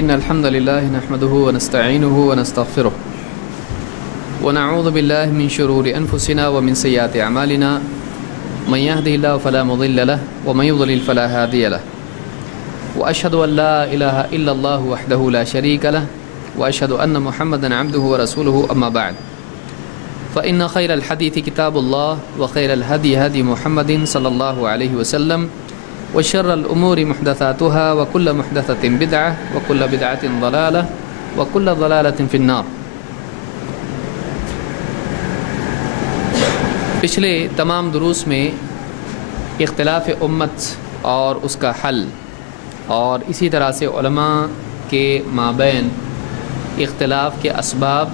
إن الحمد لله نحمده ونستعينه ونستغفره ونعوذ بالله من شرور أنفسنا ومن سيئات أعمالنا من يهده الله فلا مضل له ومن يضلل فلا هادي له وأشهد أن لا إله إلا الله وحده لا شريك له وأشهد أن محمدا عبده ورسوله أما بعد فإن خير الحديث كتاب الله وخير الهدي هدي محمد صلى الله عليه وسلم وشر الأمور محدثاتها وكل محدثة بدعة وكل بدعة ضلالة وكل ضلالة في النار۔ پچھلے تمام دروس میں اختلاف امت اور اس کا حل اور اسی طرح سے علماء کے مابین اختلاف کے اسباب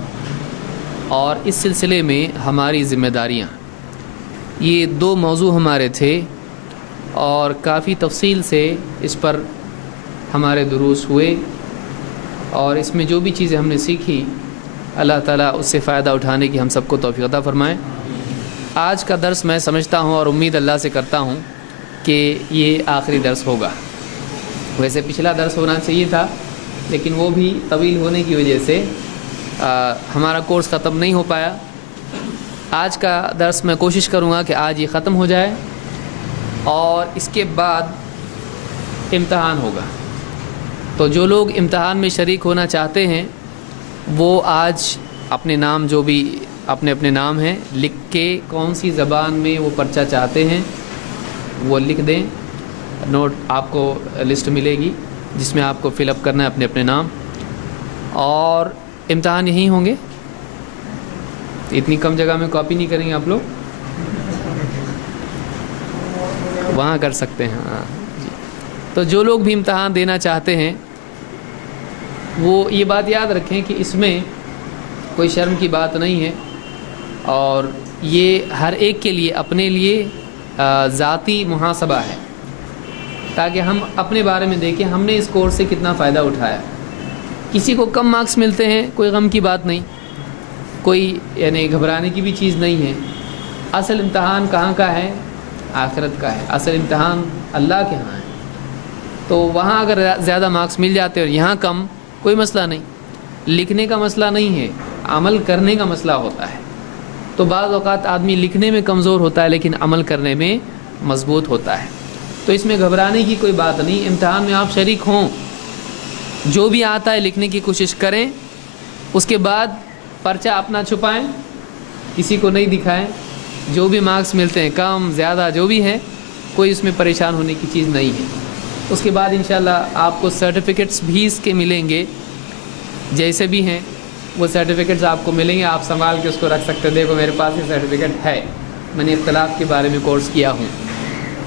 اور اس سلسلے میں ہماری ذمہ داریاں، یہ دو موضوع ہمارے تھے اور کافی تفصیل سے اس پر ہمارے دروس ہوئے، اور اس میں جو بھی چیزیں ہم نے سیکھی اللہ تعالیٰ اس سے فائدہ اٹھانے کی ہم سب کو توفیق عطا فرمائے۔ آج کا درس میں سمجھتا ہوں اور امید اللہ سے کرتا ہوں کہ یہ آخری درس ہوگا۔ ویسے پچھلا درس ہونا چاہیے تھا لیکن وہ بھی طویل ہونے کی وجہ سے ہمارا کورس ختم نہیں ہو پایا۔ آج کا درس میں کوشش کروں گا کہ آج یہ ختم ہو جائے اور اس کے بعد امتحان ہوگا، تو جو لوگ امتحان میں شریک ہونا چاہتے ہیں وہ آج اپنے نام، جو بھی اپنے اپنے نام ہیں، لکھ کے کون سی زبان میں وہ پرچہ چاہتے ہیں وہ لکھ دیں۔ نوٹ آپ کو لسٹ ملے گی جس میں آپ کو فل اپ کرنا ہے اپنے اپنے نام، اور امتحان یہیں ہوں گے۔ اتنی کم جگہ میں کاپی نہیں کریں گے آپ لوگ، وہاں کر سکتے ہیں۔ ہاں جی، تو جو لوگ بھی امتحان دینا چاہتے ہیں وہ یہ بات یاد رکھیں کہ اس میں کوئی شرم کی بات نہیں ہے، اور یہ ہر ایک کے لیے اپنے لیے ذاتی محاسبہ ہے، تاکہ ہم اپنے بارے میں دیکھیں ہم نے اس کورس سے کتنا فائدہ اٹھایا۔ کسی کو کم مارکس ملتے ہیں، کوئی غم کی بات نہیں، کوئی یعنی گھبرانے کی بھی چیز نہیں ہے۔ اصل امتحان کہاں کا ہے؟ آخرت کا ہے۔ اصل امتحان اللہ کے ہاں ہے، تو وہاں اگر زیادہ مارکس مل جاتے اور یہاں کم، کوئی مسئلہ نہیں۔ لکھنے کا مسئلہ نہیں ہے، عمل کرنے کا مسئلہ ہوتا ہے۔ تو بعض اوقات آدمی لکھنے میں کمزور ہوتا ہے لیکن عمل کرنے میں مضبوط ہوتا ہے، تو اس میں گھبرانے کی کوئی بات نہیں۔ امتحان میں آپ شریک ہوں، جو بھی آتا ہے لکھنے کی کوشش کریں، اس کے بعد پرچہ اپنا چھپائیں، کسی کو نہیں دکھائیں۔ جو بھی مارکس ملتے ہیں، کم زیادہ جو بھی ہے، کوئی اس میں پریشان ہونے کی چیز نہیں ہے۔ اس کے بعد انشاءاللہ آپ کو سرٹیفکیٹس بھی اس کے ملیں گے، جیسے بھی ہیں وہ سرٹیفکیٹس آپ کو ملیں گے، آپ سنبھال کے اس کو رکھ سکتے ہیں۔ دیکھو میرے پاس یہ سرٹیفکیٹ ہے، میں نے اختلاف کے بارے میں کورس کیا ہوں،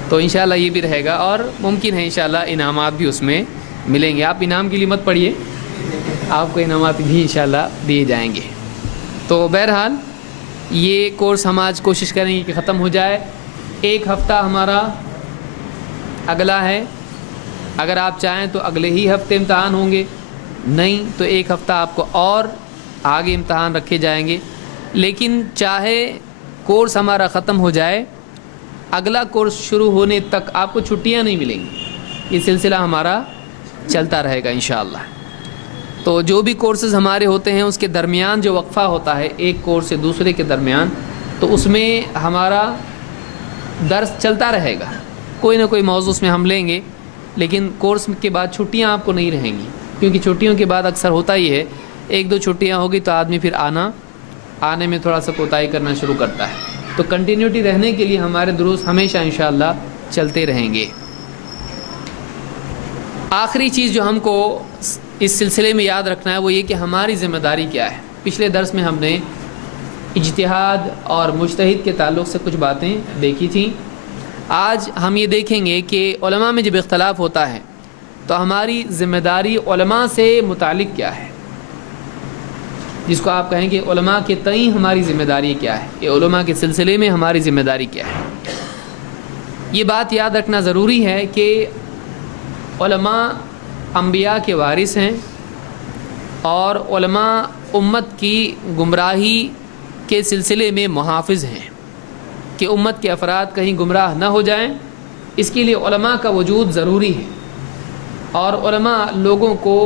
تو انشاءاللہ یہ بھی رہے گا، اور ممکن ہے انشاءاللہ انعامات بھی اس میں ملیں گے۔ آپ انعام کے لیے مت پڑھیے، آپ کو انعامات بھی انشاءاللہ دیے جائیں گے۔ تو بہرحال یہ کورس ہم آج کوشش کریں گے کہ ختم ہو جائے۔ ایک ہفتہ ہمارا اگلا ہے، اگر آپ چاہیں تو اگلے ہی ہفتے امتحان ہوں گے، نہیں تو ایک ہفتہ آپ کو اور آگے امتحان رکھے جائیں گے۔ لیکن چاہے کورس ہمارا ختم ہو جائے، اگلا کورس شروع ہونے تک آپ کو چھٹیاں نہیں ملیں گی، یہ سلسلہ ہمارا چلتا رہے گا انشاءاللہ۔ تو جو بھی کورسز ہمارے ہوتے ہیں اس کے درمیان جو وقفہ ہوتا ہے ایک کورس سے دوسرے کے درمیان، تو اس میں ہمارا درس چلتا رہے گا، کوئی نہ کوئی موضوع اس میں ہم لیں گے، لیکن کورس کے بعد چھٹیاں آپ کو نہیں رہیں گی، کیونکہ چھٹیوں کے بعد اکثر ہوتا ہی ہے ایک دو چھٹیاں ہوگی تو آدمی پھر آنے میں تھوڑا سا کوتاہی کرنا شروع کرتا ہے۔ تو کنٹینیوٹی رہنے کے لیے ہمارے دروس ہمیشہ انشاءاللہ چلتے رہیں گے۔ آخری چیز جو ہم کو اس سلسلے میں یاد رکھنا ہے وہ یہ کہ ہماری ذمہ داری کیا ہے۔ پچھلے درس میں ہم نے اجتہاد اور مجتہد کے تعلق سے کچھ باتیں دیکھی تھیں۔ آج ہم یہ دیکھیں گے کہ علماء میں جب اختلاف ہوتا ہے تو ہماری ذمہ داری علماء سے متعلق کیا ہے، جس کو آپ کہیں گے علماء کے تئیں ہماری ذمہ داری کیا ہے، یہ علماء کے سلسلے میں ہماری ذمہ داری کیا ہے۔ یہ بات یاد رکھنا ضروری ہے کہ علماء انبیاء کے وارث ہیں، اور علماء امت کی گمراہی کے سلسلے میں محافظ ہیں، کہ امت کے افراد کہیں گمراہ نہ ہو جائیں، اس کے لیے علماء کا وجود ضروری ہے، اور علماء لوگوں کو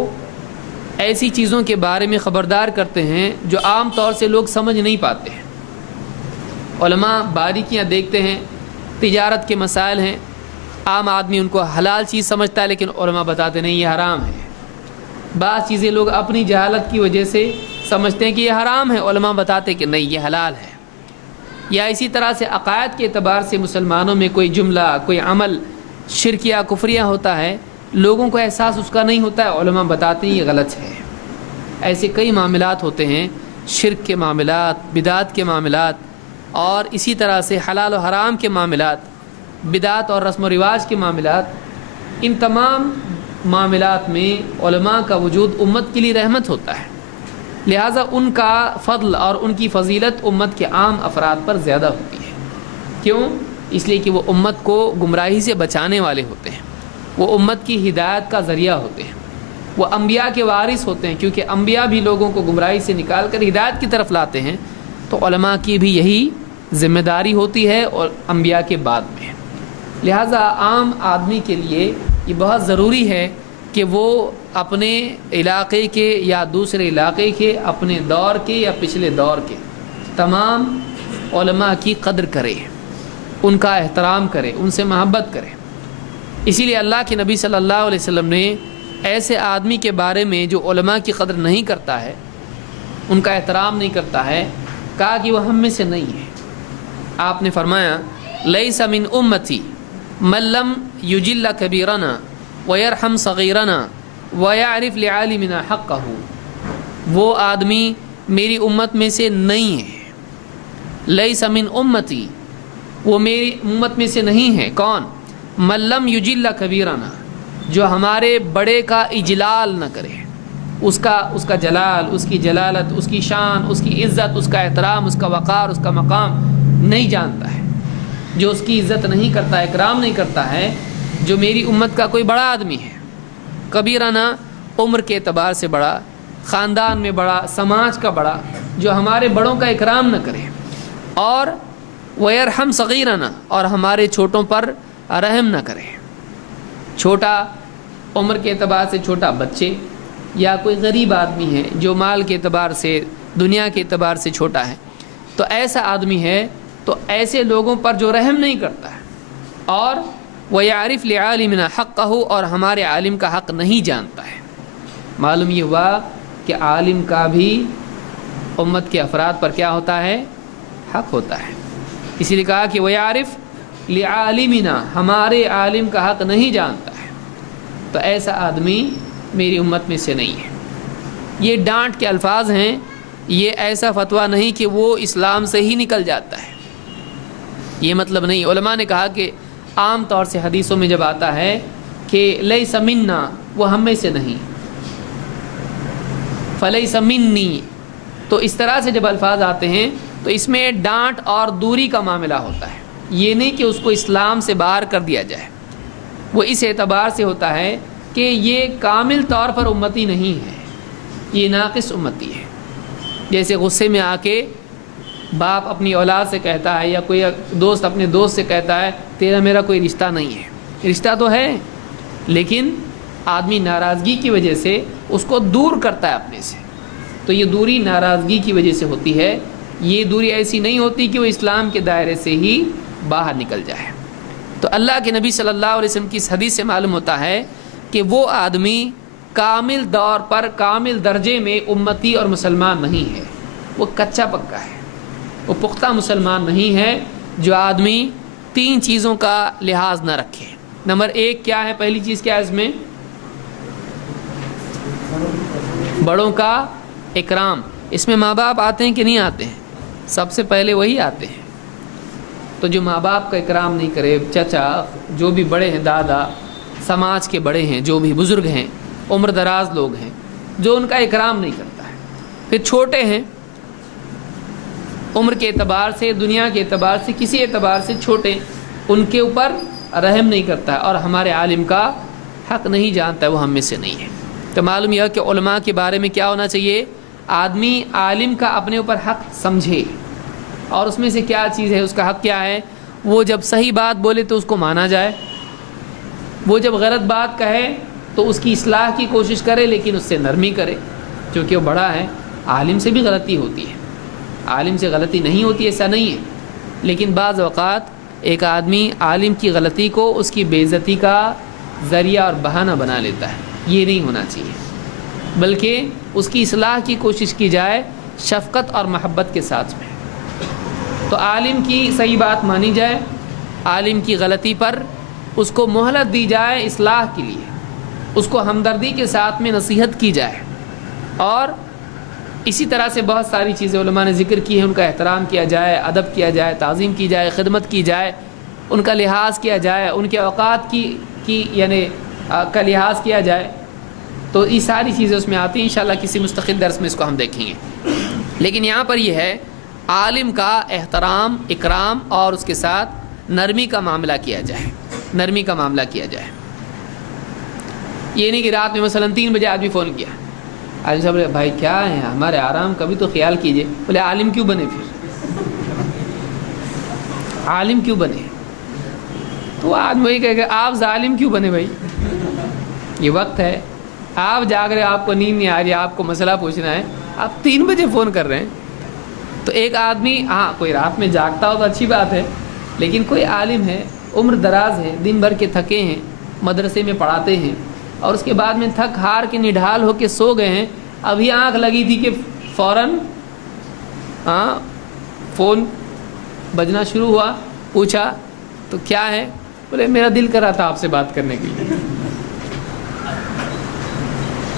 ایسی چیزوں کے بارے میں خبردار کرتے ہیں جو عام طور سے لوگ سمجھ نہیں پاتے ہیں۔ علماء باریکیاں دیکھتے ہیں، تجارت کے مسائل ہیں، عام آدمی ان کو حلال چیز سمجھتا ہے لیکن علماء بتاتے نہیں یہ حرام ہے۔ بعض چیزیں لوگ اپنی جہالت کی وجہ سے سمجھتے ہیں کہ یہ حرام ہے، علماء بتاتے کہ نہیں یہ حلال ہے۔ یا اسی طرح سے عقائد کے اعتبار سے مسلمانوں میں کوئی جملہ، کوئی عمل شرکیہ کفریہ ہوتا ہے، لوگوں کو احساس اس کا نہیں ہوتا ہے، علماء بتاتے ہیں یہ غلط ہے۔ ایسے کئی معاملات ہوتے ہیں، شرک کے معاملات، بدعت کے معاملات، اور اسی طرح سے حلال و حرام کے معاملات، بدعت اور رسم و رواج کے معاملات۔ ان تمام معاملات میں علماء کا وجود امت کے لیے رحمت ہوتا ہے، لہٰذا ان کا فضل اور ان کی فضیلت امت کے عام افراد پر زیادہ ہوتی ہے۔ کیوں؟ اس لیے کہ وہ امت کو گمراہی سے بچانے والے ہوتے ہیں، وہ امت کی ہدایت کا ذریعہ ہوتے ہیں، وہ انبیاء کے وارث ہوتے ہیں، کیونکہ انبیاء بھی لوگوں کو گمراہی سے نکال کر ہدایت کی طرف لاتے ہیں، تو علماء کی بھی یہی ذمہ داری ہوتی ہے اور انبیاء کے بعد میں۔ لہٰذا عام آدمی کے لیے یہ بہت ضروری ہے کہ وہ اپنے علاقے کے یا دوسرے علاقے کے، اپنے دور کے یا پچھلے دور کے تمام علماء کی قدر کرے، ان کا احترام کرے، ان سے محبت کرے۔ اسی لیے اللہ کے نبی صلی اللہ علیہ وسلم نے ایسے آدمی کے بارے میں جو علماء کی قدر نہیں کرتا ہے، ان کا احترام نہیں کرتا ہے، کہا کہ وہ ہم میں سے نہیں ہے۔ آپ نے فرمایا لیس من امتی من لم یجل کبیرنا ویرحم صغیرنا ویعرف لعالمنا حقہ، وہ آدمی میری امت میں سے نہیں ہے۔ لیس من امتی، وہ میری امت میں سے نہیں ہے۔ کون؟ من لم یجل کبیرنا، جو ہمارے بڑے کا اجلال نہ کرے، اس کا جلال، اس کی جلالت، اس کی شان، اس کی عزت، اس کا احترام، اس کا وقار، اس کا مقام نہیں جانتا ہے، جو اس کی عزت نہیں کرتا، اکرام نہیں کرتا ہے، جو میری امت کا کوئی بڑا آدمی ہے۔ کبیرانہ عمر کے اعتبار سے بڑا، خاندان میں بڑا، سماج کا بڑا، جو ہمارے بڑوں کا اکرام نہ کرے، اور ویرحم صغیرنا، اور ہمارے چھوٹوں پر رحم نہ کرے۔ چھوٹا عمر کے اعتبار سے چھوٹا بچے، یا کوئی غریب آدمی ہے جو مال کے اعتبار سے، دنیا کے اعتبار سے چھوٹا ہے، تو ایسا آدمی ہے تو ایسے لوگوں پر جو رحم نہیں کرتا ہے، اور وَيَعْرِفْ لِعَالِمِنَا حَقَّهُ، اور ہمارے عالم کا حق نہیں جانتا ہے۔ معلوم یہ ہوا کہ عالم کا بھی امت کے افراد پر کیا ہوتا ہے؟ حق ہوتا ہے۔ اسی لیے کہا کہ وَيَعْرِفْ لِعَالِمِنَا، ہمارے عالم کا حق نہیں جانتا ہے، تو ایسا آدمی میری امت میں سے نہیں ہے۔ یہ ڈانٹ کے الفاظ ہیں، یہ ایسا فتویٰ نہیں کہ وہ اسلام سے ہی نکل جاتا ہے، یہ مطلب نہیں۔ علماء نے کہا کہ عام طور سے حدیثوں میں جب آتا ہے کہ لیس منا، وہ ہم میں سے نہیں، فلیس منی، تو اس طرح سے جب الفاظ آتے ہیں تو اس میں ڈانٹ اور دوری کا معاملہ ہوتا ہے، یہ نہیں کہ اس کو اسلام سے باہر کر دیا جائے۔ وہ اس اعتبار سے ہوتا ہے کہ یہ کامل طور پر امتی نہیں ہے، یہ ناقص امتی ہے۔ جیسے غصے میں آ کے باپ اپنی اولاد سے کہتا ہے، یا کوئی دوست اپنے دوست سے کہتا ہے تیرا میرا کوئی رشتہ نہیں ہے، رشتہ تو ہے، لیکن آدمی ناراضگی کی وجہ سے اس کو دور کرتا ہے اپنے سے، تو یہ دوری ناراضگی کی وجہ سے ہوتی ہے، یہ دوری ایسی نہیں ہوتی کہ وہ اسلام کے دائرے سے ہی باہر نکل جائے۔ تو اللہ کے نبی صلی اللہ علیہ وسلم کی اس حدیث سے معلوم ہوتا ہے کہ وہ آدمی کامل طور پر، کامل درجے میں امتی اور مسلمان نہیں ہے، وہ کچا پکا ہے، وہ پختہ مسلمان نہیں ہے، جو آدمی تین چیزوں کا لحاظ نہ رکھے۔ نمبر ایک کیا ہے؟ پہلی چیز کیا ہے اس میں؟ بڑوں کا اکرام۔ اس میں ماں باپ آتے ہیں کہ نہیں آتے ہیں؟ سب سے پہلے وہی آتے ہیں۔ تو جو ماں باپ کا اکرام نہیں کرے، چچا، جو بھی بڑے ہیں، دادا، سماج کے بڑے ہیں، جو بھی بزرگ ہیں، عمر دراز لوگ ہیں، جو ان کا اکرام نہیں کرتا ہے۔ پھر چھوٹے ہیں، عمر کے اعتبار سے، دنیا کے اعتبار سے، کسی اعتبار سے چھوٹے، ان کے اوپر رحم نہیں کرتا ہے، اور ہمارے عالم کا حق نہیں جانتا ہے، وہ ہم میں سے نہیں ہے۔ تو معلوم یہ کہ علماء کے بارے میں کیا ہونا چاہیے؟ آدمی عالم کا اپنے اوپر حق سمجھے، اور اس میں سے کیا چیز ہے، اس کا حق کیا ہے؟ وہ جب صحیح بات بولے تو اس کو مانا جائے، وہ جب غلط بات کہے تو اس کی اصلاح کی کوشش کرے، لیکن اس سے نرمی کرے۔ چونکہ وہ بڑا ہے. عالم سے بھی غلطی ہوتی ہے, عالم سے غلطی نہیں ہوتی ایسا نہیں ہے, لیکن بعض اوقات ایک آدمی عالم کی غلطی کو اس کی بے عزتی کا ذریعہ اور بہانہ بنا لیتا ہے. یہ نہیں ہونا چاہیے, بلکہ اس کی اصلاح کی کوشش کی جائے شفقت اور محبت کے ساتھ میں. تو عالم کی صحیح بات مانی جائے, عالم کی غلطی پر اس کو مہلت دی جائے اصلاح کے لیے, اس کو ہمدردی کے ساتھ میں نصیحت کی جائے. اور اسی طرح سے بہت ساری چیزیں علماء نے ذکر کی ہیں, ان کا احترام کیا جائے, ادب کیا جائے, تعظیم کی جائے, خدمت کی جائے, ان کا لحاظ کیا جائے, ان کے اوقات کی یعنی کا لحاظ کیا جائے. تو یہ ساری چیزیں اس میں آتی ہیں. انشاءاللہ کسی مستقل درس میں اس کو ہم دیکھیں گے. لیکن یہاں پر یہ ہے عالم کا احترام, اکرام اور اس کے ساتھ نرمی کا معاملہ کیا جائے, نرمی کا معاملہ کیا جائے. یہ نہیں کہ رات میں مثلا 3 بجے آدمی فون کیا, عالم صاحب بولے بھائی کیا ہے ہمارے آرام کا بھی تو خیال کیجئے. بولے عالم کیوں بنے, پھر عالم کیوں بنے؟ تو آدمی وہی کہے کہ آپ ظالم کیوں بنے بھائی, یہ وقت ہے, آپ جاگ رہے, آپ کو نیند نہیں آ رہی, آپ کو مسئلہ پوچھنا ہے, آپ 3 بجے فون کر رہے ہیں. تو ایک آدمی ہاں کوئی رات میں جاگتا ہو تو اچھی بات ہے, لیکن کوئی عالم ہے, عمر دراز ہے, دن بھر کے تھکے ہیں, مدرسے میں پڑھاتے ہیں, اور اس کے بعد میں تھک ہار کے نڈھال ہو کے سو گئے ہیں, ابھی آنکھ لگی تھی کہ فوراً فون بجنا شروع ہوا, پوچھا تو کیا ہے, بولے میرا دل کر رہا تھا آپ سے بات کرنے کے لیے.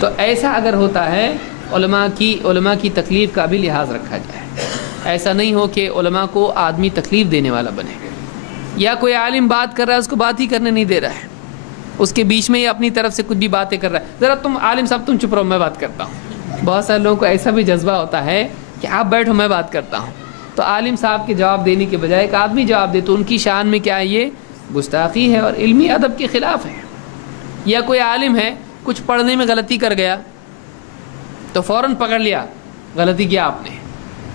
تو ایسا اگر ہوتا ہے علماء کی تکلیف کا بھی لحاظ رکھا جائے. ایسا نہیں ہو کہ علماء کو آدمی تکلیف دینے والا بنے, یا کوئی عالم بات کر رہا ہے اس کو بات ہی کرنے نہیں دے رہا ہے, اس کے بیچ میں ہی اپنی طرف سے کچھ بھی باتیں کر رہا ہے, ذرا تم عالم صاحب تم چپ رہو میں بات کرتا ہوں. بہت سارے لوگوں کو ایسا بھی جذبہ ہوتا ہے کہ آپ بیٹھو میں بات کرتا ہوں. تو عالم صاحب کے جواب دینے کے بجائے ایک آدمی جواب دے تو ان کی شان میں کیا ہے, یہ گستاخی ہے اور علمی ادب کے خلاف ہے. یا کوئی عالم ہے کچھ پڑھنے میں غلطی کر گیا تو فوراً پکڑ لیا, غلطی کیا آپ نے.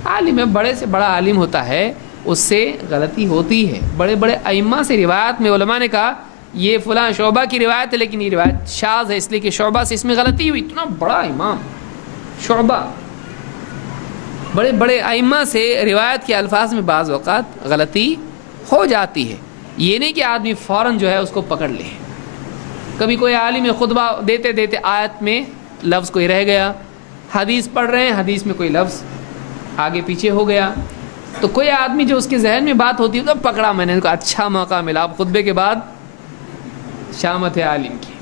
عالم ہے, بڑے سے بڑا عالم ہوتا ہے, اس سے غلطی ہوتی ہے. بڑے بڑے ائمہ سے روایت میں علماء نے کہا یہ فلاں شعبہ کی روایت ہے لیکن یہ روایت شاذ ہے, اس لیے کہ شعبہ سے اس میں غلطی ہوئی. اتنا بڑا امام شعبہ, بڑے بڑے ائمہ سے روایت کے الفاظ میں بعض اوقات غلطی ہو جاتی ہے. یہ نہیں کہ آدمی فوراً جو ہے اس کو پکڑ لے. کبھی کوئی عالم خطبہ دیتے دیتے آیت میں لفظ کوئی رہ گیا, حدیث پڑھ رہے ہیں حدیث میں کوئی لفظ آگے پیچھے ہو گیا, تو کوئی آدمی جو اس کے ذہن میں بات ہوتی ہے تو پکڑا میں نے, اچھا موقع ملا. اب خطبے کے بعد شامت ہے عالم کی,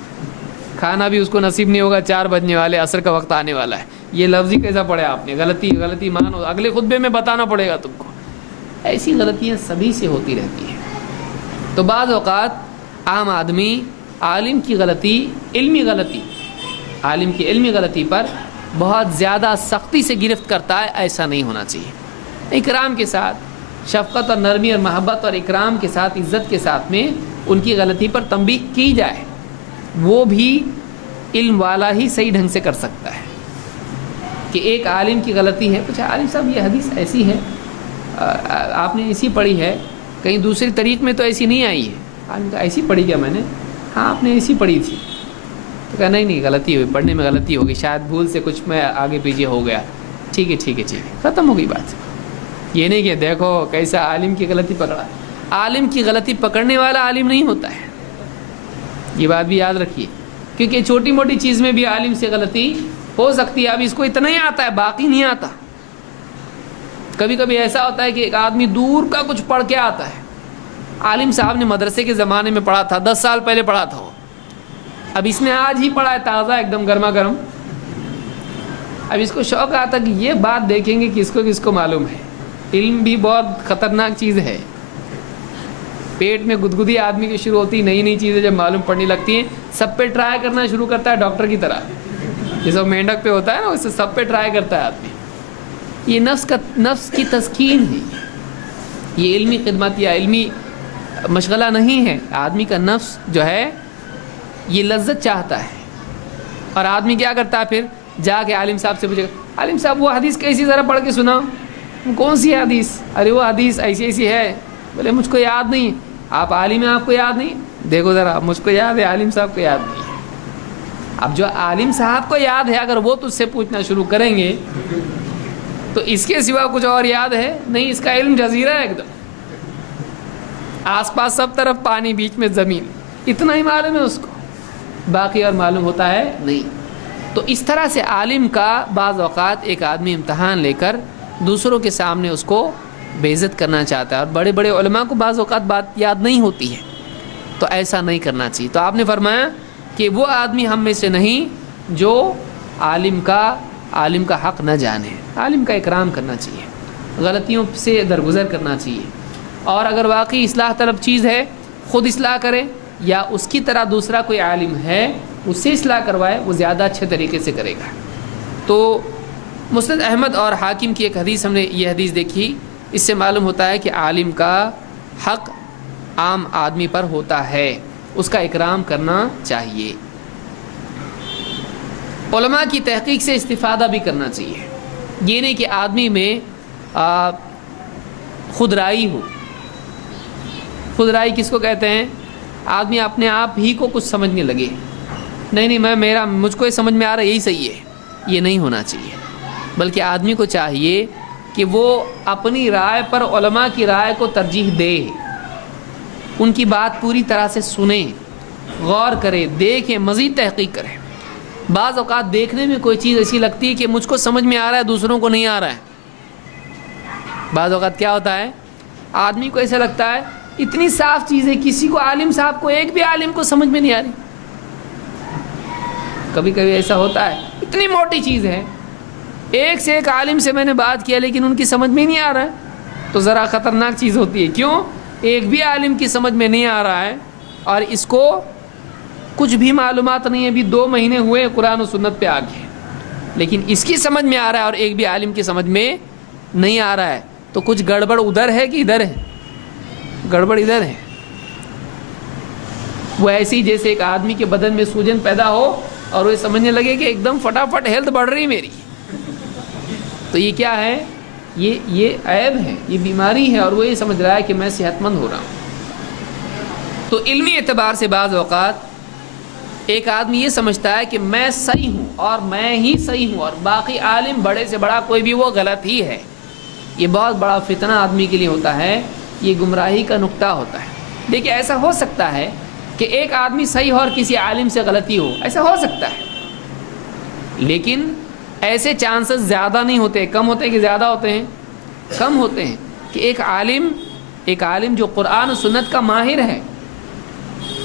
کھانا بھی اس کو نصیب نہیں ہوگا, 4 بجنے والے, عصر کا وقت آنے والا ہے. یہ لفظ ہی کیسا پڑھا آپ نے, غلطی مانو, اگلے خطبے میں بتانا پڑے گا تم کو. ایسی غلطیاں سبھی سے ہوتی رہتی ہیں. تو بعض اوقات عام آدمی عالم کی غلطی, عالم کی علمی غلطی پر بہت زیادہ سختی سے گرفت کرتا ہے. ایسا نہیں ہونا چاہیے. اکرام کے ساتھ, شفقت اور نرمی اور محبت اور اکرام کے ساتھ, عزت کے ساتھ میں ان کی غلطی پر تنبیہ کی جائے. وہ بھی علم والا ہی صحیح ڈھنگ سے کر سکتا ہے. کہ ایک عالم کی غلطی ہے, پوچھا عالم صاحب یہ حدیث ایسی ہے, آپ نے ایسی پڑھی ہے, کہیں دوسری طریق میں تو ایسی نہیں آئی ہے. عالم کہا ایسی پڑھی کیا میں نے, ہاں آپ نے ایسی پڑھی تھی. تو کہا نہیں غلطی ہوئی, پڑھنے میں غلطی ہوگی, شاید بھول سے کچھ میں آگے پیچھے ہو گیا. ٹھیک ہے, ختم ہو گئی بات. یہ نہیں کہ دیکھو کیسا عالم کی غلطی پکڑا. عالم کی غلطی پکڑنے والا عالم نہیں ہوتا ہے, یہ بات بھی یاد رکھیے. کیونکہ چھوٹی موٹی چیز میں بھی عالم سے غلطی ہو سکتی ہے. اب اس کو اتنا ہی آتا ہے, باقی نہیں آتا. کبھی کبھی ایسا ہوتا ہے کہ ایک آدمی دور کا کچھ پڑھ کے آتا ہے. عالم صاحب نے مدرسے کے زمانے میں پڑھا تھا, 10 سال پہلے پڑھا تھا وہ, اب اس نے آج ہی پڑھا ہے تازہ ایک دم گرما گرم. اب اس کو شوق آتا کہ یہ بات دیکھیں گے کس کو معلوم ہے. علم بھی بہت خطرناک چیز ہے. پیٹ میں گدگدی آدمی کی شروع ہوتی, نئی چیزیں جب معلوم پڑنے لگتی ہیں سب پہ ٹرائی کرنا شروع کرتا ہے, ڈاکٹر کی طرح. جیسے مینڈک پہ ہوتا ہے نا, ویسے سب پہ ٹرائی کرتا ہے آدمی. یہ نفس کی تسکین ہے. یہ علمی خدمت یا علمی مشغلہ نہیں ہے. آدمی کا نفس جو ہے یہ لذت چاہتا ہے. اور آدمی کیا کرتا ہے, پھر جا کے عالم صاحب سے پوچھے گا, عالم صاحب وہ حدیث کیسی, ذرا پڑھ کے سناؤ. کون سی حدیث؟ ارے وہ حدیث ایسی ہے. بولے مجھ کو یاد نہیں. آپ عالم ہیں, آپ کو یاد نہیں؟ دیکھو ذرا, مجھ کو یاد ہے, عالم صاحب کو یاد نہیں. اب جو عالم صاحب کو یاد ہے اگر وہ تجھ سے پوچھنا شروع کریں گے تو اس کے سوا کچھ اور یاد ہے نہیں. اس کا علم جزیرہ ہے ایک دم, آس پاس سب طرف پانی, بیچ میں زمین, اتنا ہی معلوم ہے اس کو, باقی اور معلوم ہوتا ہے نہیں. تو اس طرح سے عالم کا بعض اوقات ایک آدمی امتحان لے کر دوسروں کے سامنے اس کو بے عزت کرنا چاہتا ہے, اور بڑے بڑے علماء کو بعض اوقات بات یاد نہیں ہوتی ہے, تو ایسا نہیں کرنا چاہیے. تو آپ نے فرمایا کہ وہ آدمی ہم میں سے نہیں جو عالم کا حق نہ جانے. عالم کا اکرام کرنا چاہیے, غلطیوں سے درگزر کرنا چاہیے, اور اگر واقعی اصلاح طلب چیز ہے خود اصلاح کرے, یا اس کی طرح دوسرا کوئی عالم ہے اس سے اصلاح کروائے, وہ زیادہ اچھے طریقے سے کرے گا. تو مسند احمد اور حاکم کی ایک حدیث, ہم نے یہ حدیث دیکھی, اس سے معلوم ہوتا ہے کہ عالم کا حق عام آدمی پر ہوتا ہے, اس کا اکرام کرنا چاہیے. علماء کی تحقیق سے استفادہ بھی کرنا چاہیے. یہ نہیں کہ آدمی میں خود رائی ہو. خود رائی کس کو کہتے ہیں؟ آدمی اپنے آپ ہی کو کچھ سمجھنے لگے, نہیں مجھ کو یہ سمجھ میں آ رہا ہے, یہی صحیح ہے. یہ نہیں ہونا چاہیے, بلکہ آدمی کو چاہیے کہ وہ اپنی رائے پر علماء کی رائے کو ترجیح دے, ان کی بات پوری طرح سے سنے, غور کرے, دیکھیں, مزید تحقیق کرے. بعض اوقات دیکھنے میں کوئی چیز ایسی لگتی ہے کہ مجھ کو سمجھ میں آ رہا ہے, دوسروں کو نہیں آ رہا ہے. بعض اوقات کیا ہوتا ہے, آدمی کو ایسا لگتا ہے اتنی صاف چیز ہے, کسی کو عالم صاحب کو, ایک بھی عالم کو سمجھ میں نہیں آ رہی. کبھی کبھی ایسا ہوتا ہے, اتنی موٹی چیز ہے, ایک سے ایک عالم سے میں نے بات کیا لیکن ان کی سمجھ میں نہیں آ رہا ہے, تو ذرا خطرناک چیز ہوتی ہے. کیوں؟ ایک بھی عالم کی سمجھ میں نہیں آ رہا ہے, اور اس کو کچھ بھی معلومات نہیں ہے, ابھی 2 مہینے ہوئے قرآن و سنت پہ آ گئے, لیکن اس کی سمجھ میں آ رہا ہے اور ایک بھی عالم کی سمجھ میں نہیں آ رہا ہے, تو کچھ گڑبڑ ادھر ہے کہ ادھر ہے؟ گڑبڑ ادھر ہے. وہ ایسی جیسے ایک آدمی کے بدن میں سوجن پیدا ہو اور وہ سمجھنے لگے کہ ایک دم فٹافٹ ہیلتھ بڑھ رہی میری, تو یہ کیا ہے؟ یہ عیب ہے, یہ بیماری ہے, اور وہ یہ سمجھ رہا ہے کہ میں صحت مند ہو رہا ہوں. تو علمی اعتبار سے بعض اوقات ایک آدمی یہ سمجھتا ہے کہ میں صحیح ہوں اور میں ہی صحیح ہوں, اور باقی عالم بڑے سے بڑا کوئی بھی وہ غلط ہی ہے. یہ بہت بڑا فتنہ آدمی کے لیے ہوتا ہے, یہ گمراہی کا نقطہ ہوتا ہے. دیکھیے ایسا ہو سکتا ہے کہ ایک آدمی صحیح ہو اور کسی عالم سے غلطی ہو, ایسا ہو سکتا ہے, لیکن ایسے چانسز زیادہ نہیں ہوتے. کم ہوتے ہیں کہ زیادہ ہوتے ہیں؟ کم ہوتے ہیں. کہ ایک عالم جو قرآن و سنت کا ماہر ہے,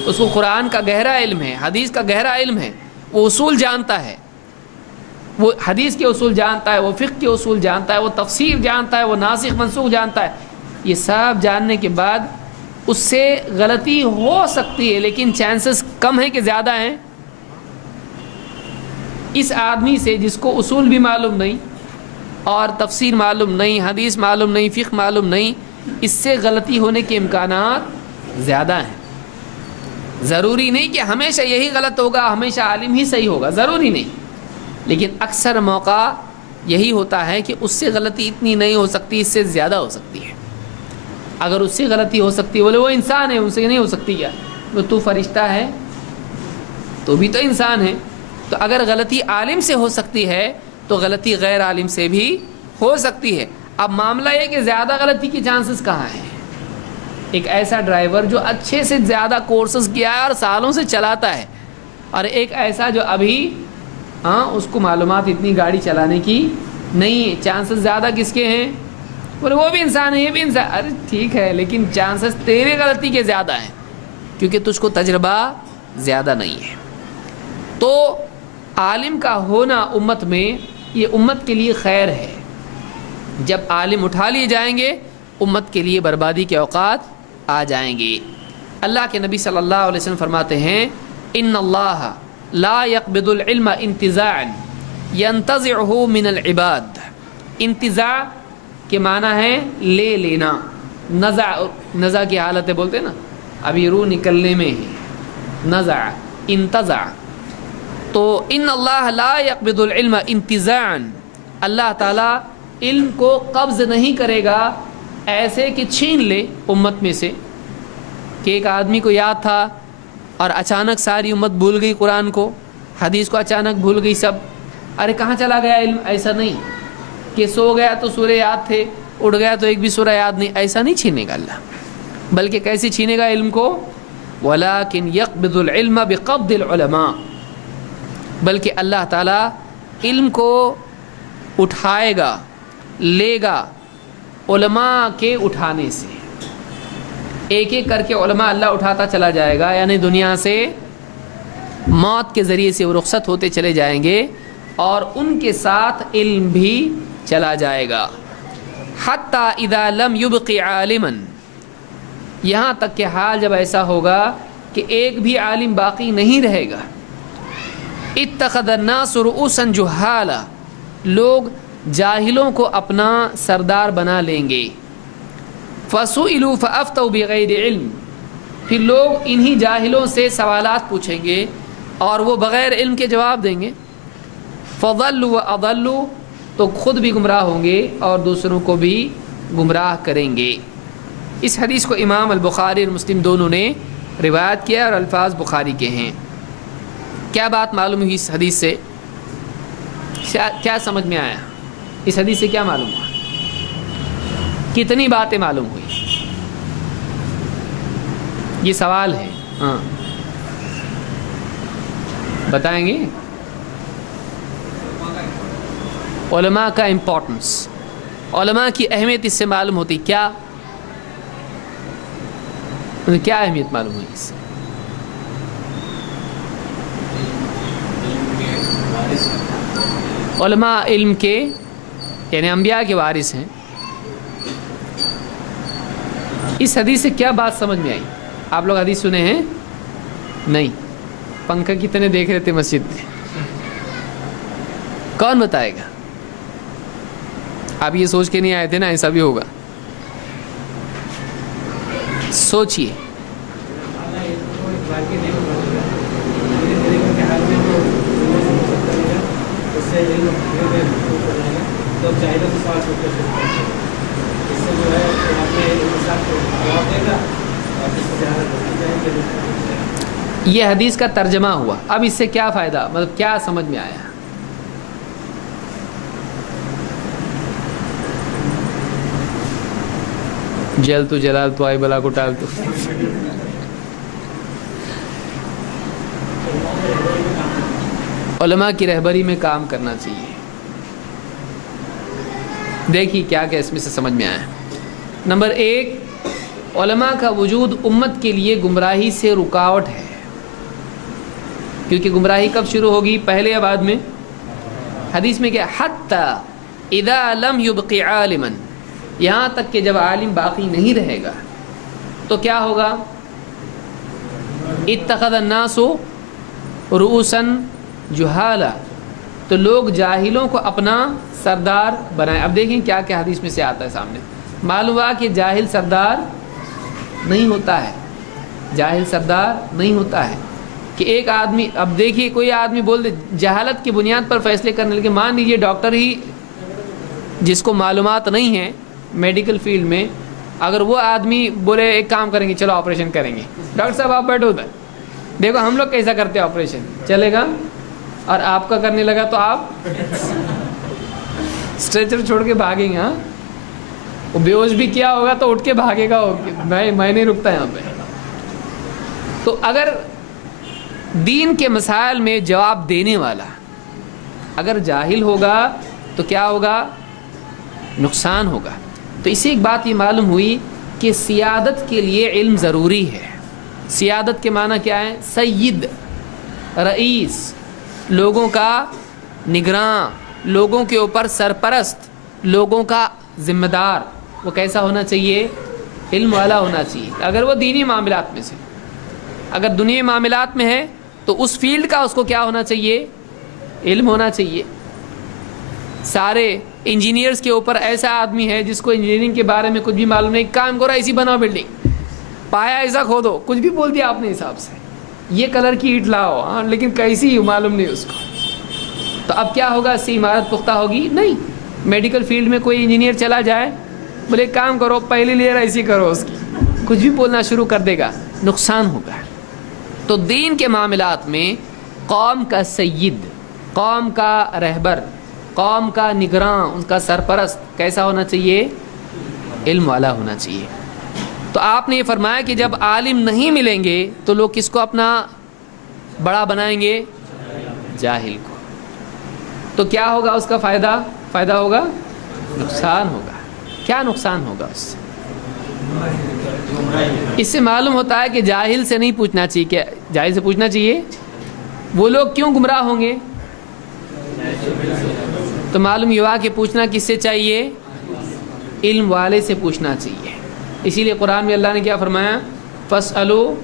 اس کو قرآن کا گہرا علم ہے, حدیث کا گہرا علم ہے, وہ اصول جانتا ہے, وہ حدیث کے اصول جانتا ہے, وہ فقہ کے اصول جانتا ہے, وہ تفسیر جانتا ہے, وہ ناسخ منسوخ جانتا ہے. یہ سب جاننے کے بعد اس سے غلطی ہو سکتی ہے, لیکن چانسز کم ہیں کہ زیادہ ہیں؟ اس آدمی سے جس کو اصول بھی معلوم نہیں اور تفسیر معلوم نہیں, حدیث معلوم نہیں, فقہ معلوم نہیں, اس سے غلطی ہونے کے امکانات زیادہ ہیں. ضروری نہیں کہ ہمیشہ یہی غلط ہوگا, ہمیشہ عالم ہی صحیح ہوگا, ضروری نہیں, لیکن اکثر موقع یہی ہوتا ہے کہ اس سے غلطی اتنی نہیں ہو سکتی, اس سے زیادہ ہو سکتی ہے. اگر اس سے غلطی ہو سکتی ہے, بولے وہ انسان ہے, ان سے نہیں ہو سکتی کیا؟ تو فرشتہ ہے تو بھی تو انسان ہے. تو اگر غلطی عالم سے ہو سکتی ہے تو غلطی غیر عالم سے بھی ہو سکتی ہے. اب معاملہ یہ کہ زیادہ غلطی کی چانسز کہاں ہیں؟ ایک ایسا ڈرائیور جو اچھے سے زیادہ کورسز کیا ہے اور سالوں سے چلاتا ہے, اور ایک ایسا جو ابھی اس کو معلومات اتنی گاڑی چلانے کی نہیں ہے, چانسز زیادہ کس کے ہیں؟ بولے وہ بھی انسان ہے, یہ بھی انسان. ارے ٹھیک ہے, لیکن چانسز تیرے غلطی کے زیادہ ہیں کیونکہ تجھ کو تجربہ زیادہ نہیں ہے. تو عالم کا ہونا امت میں, یہ امت کے لیے خیر ہے. جب عالم اٹھا لیے جائیں گے امت کے لیے بربادی کے اوقات آ جائیں گے. اللہ کے نبی صلی اللہ علیہ وسلم فرماتے ہیں, ان اللہ لا يقبض العلم انتزاعا ينتزعه من العباد. انتزاع کے معنی ہے لے لینا, نزع کی حالت ہے, بولتے نا ابھی روح نکلنے میں ہے, نزع انتزع. تو ان اللہ لا يقبض العلم انتزاعا, اللہ تعالیٰ علم کو قبض نہیں کرے گا ایسے کہ چھین لے امت میں سے, کہ ایک آدمی کو یاد تھا اور اچانک ساری امت بھول گئی قرآن کو, حدیث کو اچانک بھول گئی سب، ارے کہاں چلا گیا علم، ایسا نہیں کہ سو گیا تو سورہ یاد تھے، اٹھ گیا تو ایک بھی سورہ یاد نہیں، ایسا نہیں چھینے گا اللہ، بلکہ کیسے چھینے گا علم کو؟ وَلَكِنْ يَقْبِضُ الْعِلْمَ بِقَبْضِ الْعُلَمَاءِ، بلکہ اللہ تعالیٰ علم کو اٹھائے گا، لے گا علماء کے اٹھانے سے، ایک ایک کر کے علماء اللہ اٹھاتا چلا جائے گا، یعنی دنیا سے موت کے ذریعے سے وہ رخصت ہوتے چلے جائیں گے اور ان کے ساتھ علم بھی چلا جائے گا، حتی اذا لم یبق عالما، یہاں تک کہ حال جب ایسا ہوگا کہ ایک بھی عالم باقی نہیں رہے گا، اتخذ الناس رؤوسا جہالا، لوگ جاہلوں کو اپنا سردار بنا لیں گے، فسئلوا فافتوا بغیر علم، پھر لوگ انہی جاہلوں سے سوالات پوچھیں گے اور وہ بغیر علم کے جواب دیں گے، فضلوا واضلوا، تو خود بھی گمراہ ہوں گے اور دوسروں کو بھی گمراہ کریں گے۔ اس حدیث کو امام البخاری اور مسلم دونوں نے روایت کیا اور الفاظ بخاری کے ہیں۔ کیا بات معلوم ہوئی اس حدیث سے؟ کیا سمجھ میں آیا؟ اس حدیث سے کیا معلوم ہوا؟ کتنی باتیں معلوم ہوئی؟ یہ سوال ہے، ہاں بتائیں گے؟ علماء کا امپورٹنس، علماء کی اہمیت اس سے معلوم ہوتی، کیا اہمیت معلوم ہوئی اس سے؟ علماء علم کے یعنی انبیاء کے وارث ہیں۔ اس حدیث سے کیا بات سمجھ میں آئی؟ آپ لوگ حدیث سنے ہیں؟ نہیں؟ پنکھا کتنے دیکھ رہے تھے مسجد میں؟ کون بتائے گا؟ آپ یہ سوچ کے نہیں آئے تھے نا ایسا بھی ہوگا؟ سوچئے۔ یہ حدیث کا ترجمہ ہوا، اب اس سے کیا فائدہ، مطلب کیا سمجھ میں آیا؟ جل تو جلال تو آئی بلا کو ٹال تو۔ علماء کی رہبری میں کام کرنا چاہیے۔ دیکھیے کیا کیا اس میں سے سمجھ میں آیا۔ نمبر 1، علماء کا وجود امت کے لیے گمراہی سے رکاوٹ ہے، کیونکہ گمراہی کب شروع ہوگی، پہلے یا بعد میں؟ حدیث میں کیا، حتی اذا لم یبق عالما، یہاں تک کہ جب عالم باقی نہیں رہے گا تو کیا ہوگا، اتخذ الناس رؤوسا جہالا، تو لوگ جاہلوں کو اپنا سردار بنائیں۔ اب دیکھیں کیا کیا حدیث میں سے آتا ہے سامنے۔ معلوم ہوا کہ جاہل سردار نہیں ہوتا ہے، جاہل سردار نہیں ہوتا ہے کہ ایک آدمی، اب دیکھیے کوئی آدمی بول دے جہالت کی بنیاد پر فیصلے کرنے لگے، مان لیجیے ڈاکٹر ہی جس کو معلومات نہیں ہے میڈیکل فیلڈ میں، اگر وہ آدمی بولے ایک کام کریں گے چلو آپریشن کریں گے، ڈاکٹر صاحب آپ بیٹھو ادھر، دیکھو ہم لوگ کیسا کرتے ہیں آپریشن، چلے گا؟ اور آپ کا کرنے لگا تو آپ اسٹریچر چھوڑ کے بھاگیں گے، ہاں وہ بے ہوش بھی کیا ہوگا تو اٹھ کے بھاگے گا، میں نہیں رکتا یہاں پہ۔ تو اگر دین کے مسائل میں جواب دینے والا اگر جاہل ہوگا تو کیا ہوگا، نقصان ہوگا۔ تو اس سے ایک بات یہ معلوم ہوئی کہ سیادت کے لیے علم ضروری ہے۔ سیادت کے معنی کیا ہے، سید، رئیس، لوگوں کا نگراں، لوگوں کے اوپر سرپرست، لوگوں کا ذمہ دار، وہ کیسا ہونا چاہیے، علم والا ہونا چاہیے۔ اگر وہ دینی معاملات میں سے، اگر دنیا معاملات میں ہے تو اس فیلڈ کا اس کو کیا ہونا چاہیے، علم ہونا چاہیے۔ سارے انجینئرز کے اوپر ایسا آدمی ہے جس کو انجینئرنگ کے بارے میں کچھ بھی معلوم نہیں، کام کرو ایسی بناؤ بلڈنگ، پایا ایسا کھودو، کچھ بھی بول دیا اپنے حساب سے، یہ کلر کی اینٹ لاؤ، ہاں لیکن کیسی معلوم نہیں اس کو، تو اب کیا ہوگا، اس سے عمارت پختہ ہوگی نہیں۔ میڈیکل فیلڈ میں کوئی انجینئر چلا جائے، بولے کام کرو پہلی لیئر ایسی کرو، اس کی کچھ بھی بولنا شروع کر دے گا، نقصان ہوگا۔ تو دین کے معاملات میں قوم کا سید، قوم کا رہبر، قوم کا نگراں، ان کا سرپرست کیسا ہونا چاہیے؟ علم والا ہونا چاہیے۔ تو آپ نے یہ فرمایا کہ جب عالم نہیں ملیں گے تو لوگ کس کو اپنا بڑا بنائیں گے؟ جاہل کو۔ تو کیا ہوگا اس کا فائدہ ہوگا؟ نقصان ہوگا۔ کیا نقصان ہوگا اس سے؟ اس سے معلوم ہوتا ہے کہ جاہل سے نہیں پوچھنا چاہیے۔ کیا جاہل سے پوچھنا چاہیے؟ وہ لوگ کیوں گمراہ ہوں گے؟ تو معلوم یہ ہوا کہ پوچھنا کس سے چاہیے؟ علم والے سے پوچھنا چاہیے۔ اسی لیے قرآن میں اللہ نے کیا فرمایا؟ فَاسْأَلُوا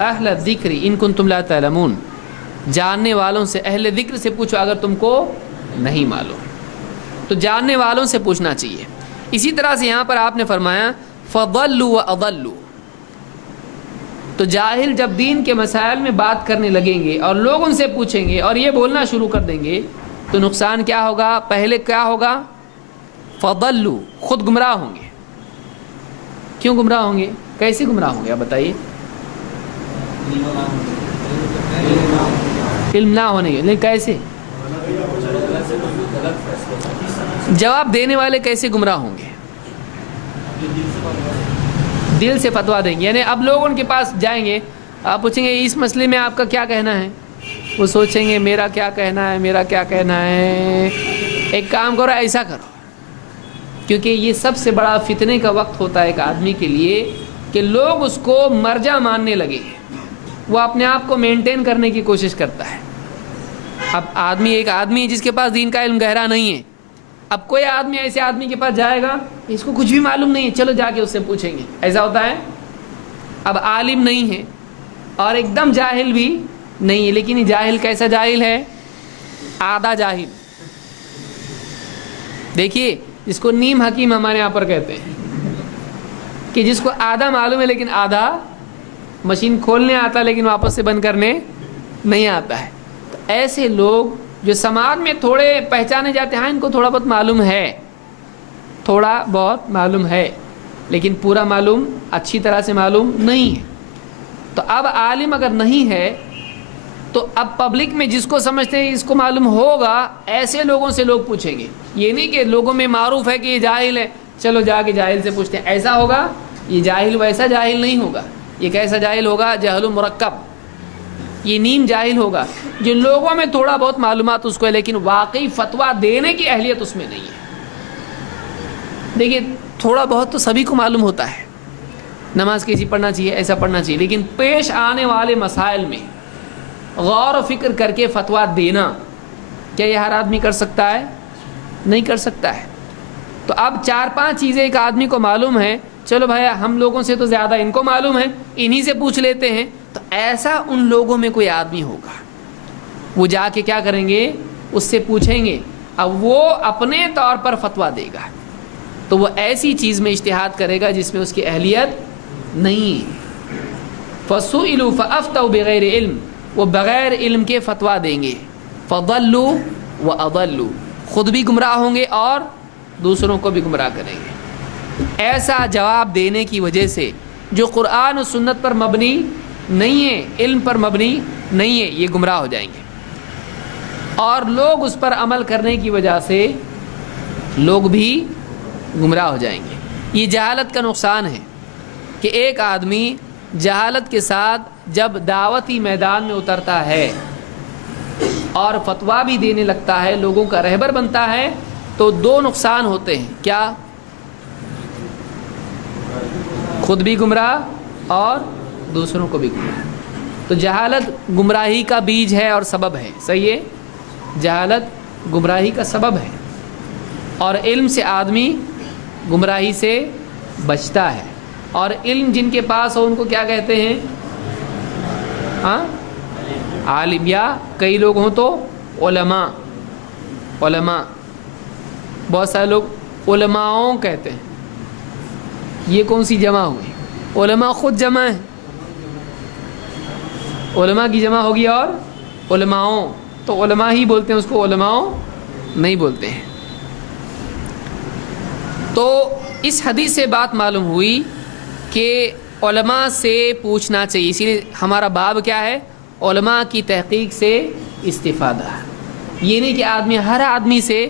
أَهْلَ الذِّكْرِ إِن كُنتُمْ لَا تَعْلَمُونَ، جاننے والوں سے، اہل ذکر سے پوچھو اگر تم کو نہیں معلوم۔ تو جاننے والوں سے پوچھنا چاہیے۔ اسی طرح سے یہاں پر آپ نے فرمایا فَضَلُّوا وَأَضَلُّوا، تو جاہل جب دین کے مسائل میں بات کرنے لگیں گے اور لوگ ان سے پوچھیں گے اور یہ بولنا شروع کر دیں گے تو نقصان کیا ہوگا؟ پہلے کیا ہوگا؟ فَضَلُّوا، خود گمراہ ہوں گے۔ کیوں گمراہ ہوں گے؟ کیسے گمراہ ہوں گے آپ بتائیے؟ علم نہ ہونے کے، لیکن کیسے؟ جواب دینے والے کیسے گمراہ ہوں گے؟ دل سے فتویٰ دیں گے، یعنی اب لوگ ان کے پاس جائیں گے، آپ پوچھیں گے اس مسئلے میں آپ کا کیا کہنا ہے؟ وہ سوچیں گے میرا کیا کہنا ہے، میرا کیا کہنا ہے۔ ایک کام کرو، ایسا کرو، کیونکہ یہ سب سے بڑا فتنے کا وقت ہوتا ہے ایک آدمی کے لیے کہ لوگ اس کو مرجع ماننے لگے، وہ اپنے آپ کو مینٹین کرنے کی کوشش کرتا ہے۔ اب ایک آدمی ہے جس کے پاس دین کا علم گہرا نہیں ہے، اب کوئی آدمی ایسے آدمی کے پاس جائے گا، اس کو کچھ بھی معلوم نہیں ہے، چلو جا کے اس سے پوچھیں گے، ایسا ہوتا ہے۔ اب عالم نہیں ہے اور ایک دم جاہل بھی نہیں ہے، لیکن یہ جاہل کیسا جاہل ہے؟ آدھا جاہل۔ دیکھیے جس کو نیم حکیم ہمارے یہاں پر کہتے ہیں، کہ جس کو آدھا معلوم ہے لیکن آدھا مشین کھولنے آتا ہے لیکن واپس سے بند کرنے نہیں آتا ہے۔ تو ایسے لوگ جو سماج میں تھوڑے پہچانے جاتے ہیں، ان کو تھوڑا بہت معلوم ہے، تھوڑا بہت معلوم ہے، لیکن پورا معلوم، اچھی طرح سے معلوم نہیں ہے۔ تو اب عالم اگر نہیں ہے تو اب پبلک میں جس کو سمجھتے ہیں اس کو معلوم ہوگا، ایسے لوگوں سے لوگ پوچھیں گے۔ یہ نہیں کہ لوگوں میں معروف ہے کہ یہ جاہل ہے، چلو جا کے جاہل سے پوچھتے ہیں، ایسا ہوگا؟ یہ جاہل ویسا جاہل نہیں ہوگا۔ یہ کیسا جاہل ہوگا؟ جہل مرکب، یہ نیم جاہل ہوگا، جو لوگوں میں تھوڑا بہت معلومات اس کو ہے لیکن واقعی فتویٰ دینے کی اہلیت اس میں نہیں ہے۔ دیکھیے تھوڑا بہت تو سبھی کو معلوم ہوتا ہے، نماز کیسی پڑھنا چاہیے، ایسا پڑھنا چاہیے، لیکن پیش آنے والے مسائل میں غور و فکر کر کے فتویٰ دینا کیا یہ ہر آدمی کر سکتا ہے؟ نہیں کر سکتا ہے۔ تو اب 4-5 چیزیں ایک آدمی کو معلوم ہے، چلو بھائی ہم لوگوں سے تو زیادہ ان کو معلوم ہے، انہی سے پوچھ لیتے ہیں، تو ایسا ان لوگوں میں کوئی آدمی ہوگا، وہ جا کے کیا کریں گے؟ اس سے پوچھیں گے، اب وہ اپنے طور پر فتویٰ دے گا، تو وہ ایسی چیز میں اجتہاد کرے گا جس میں اس کی اہلیت نہیں ہے۔ فَسُئِلُوا فَأَفْتَوْا بِغَيْرِ علم، وہ بغیر علم کے فتویٰ دیں گے۔ فَضَلُّوا وَأَضَلُّوا، خود بھی گمراہ ہوں گے اور دوسروں کو بھی گمراہ کریں گے۔ ایسا جواب دینے کی وجہ سے جو قرآن و سنت پر مبنی نہیں ہے، علم پر مبنی نہیں ہے، یہ گمراہ ہو جائیں گے، اور لوگ اس پر عمل کرنے کی وجہ سے لوگ بھی گمراہ ہو جائیں گے۔ یہ جہالت کا نقصان ہے کہ ایک آدمی جہالت کے ساتھ جب دعوتی میدان میں اترتا ہے اور فتویٰ بھی دینے لگتا ہے، لوگوں کا رہبر بنتا ہے، تو 2 نقصان ہوتے ہیں۔ کیا؟ خود بھی گمراہ اور دوسروں کو بھی گمراہ۔ تو جہالت گمراہی کا بیج ہے اور سبب ہے، صحیح ہے؟ جہالت گمراہی کا سبب ہے، اور علم سے آدمی گمراہی سے بچتا ہے۔ اور علم جن کے پاس ہو ان کو کیا کہتے ہیں؟ ہاں، عالم، یا کئی لوگ ہوں تو علماء۔ علماء، بہت سارے لوگ علماؤں کہتے ہیں، یہ کون سی جمع ہوئی؟ علماء خود جمع ہے، علماء کی جمع ہوگی اور علماؤں، تو علماء ہی بولتے ہیں اس کو، علماؤں نہیں بولتے ہیں۔ تو اس حدیث سے بات معلوم ہوئی کہ علماء سے پوچھنا چاہیے، اسی لیے ہمارا باب کیا ہے؟ علماء کی تحقیق سے استفادہ. یہ نہیں کہ آدمی ہر آدمی سے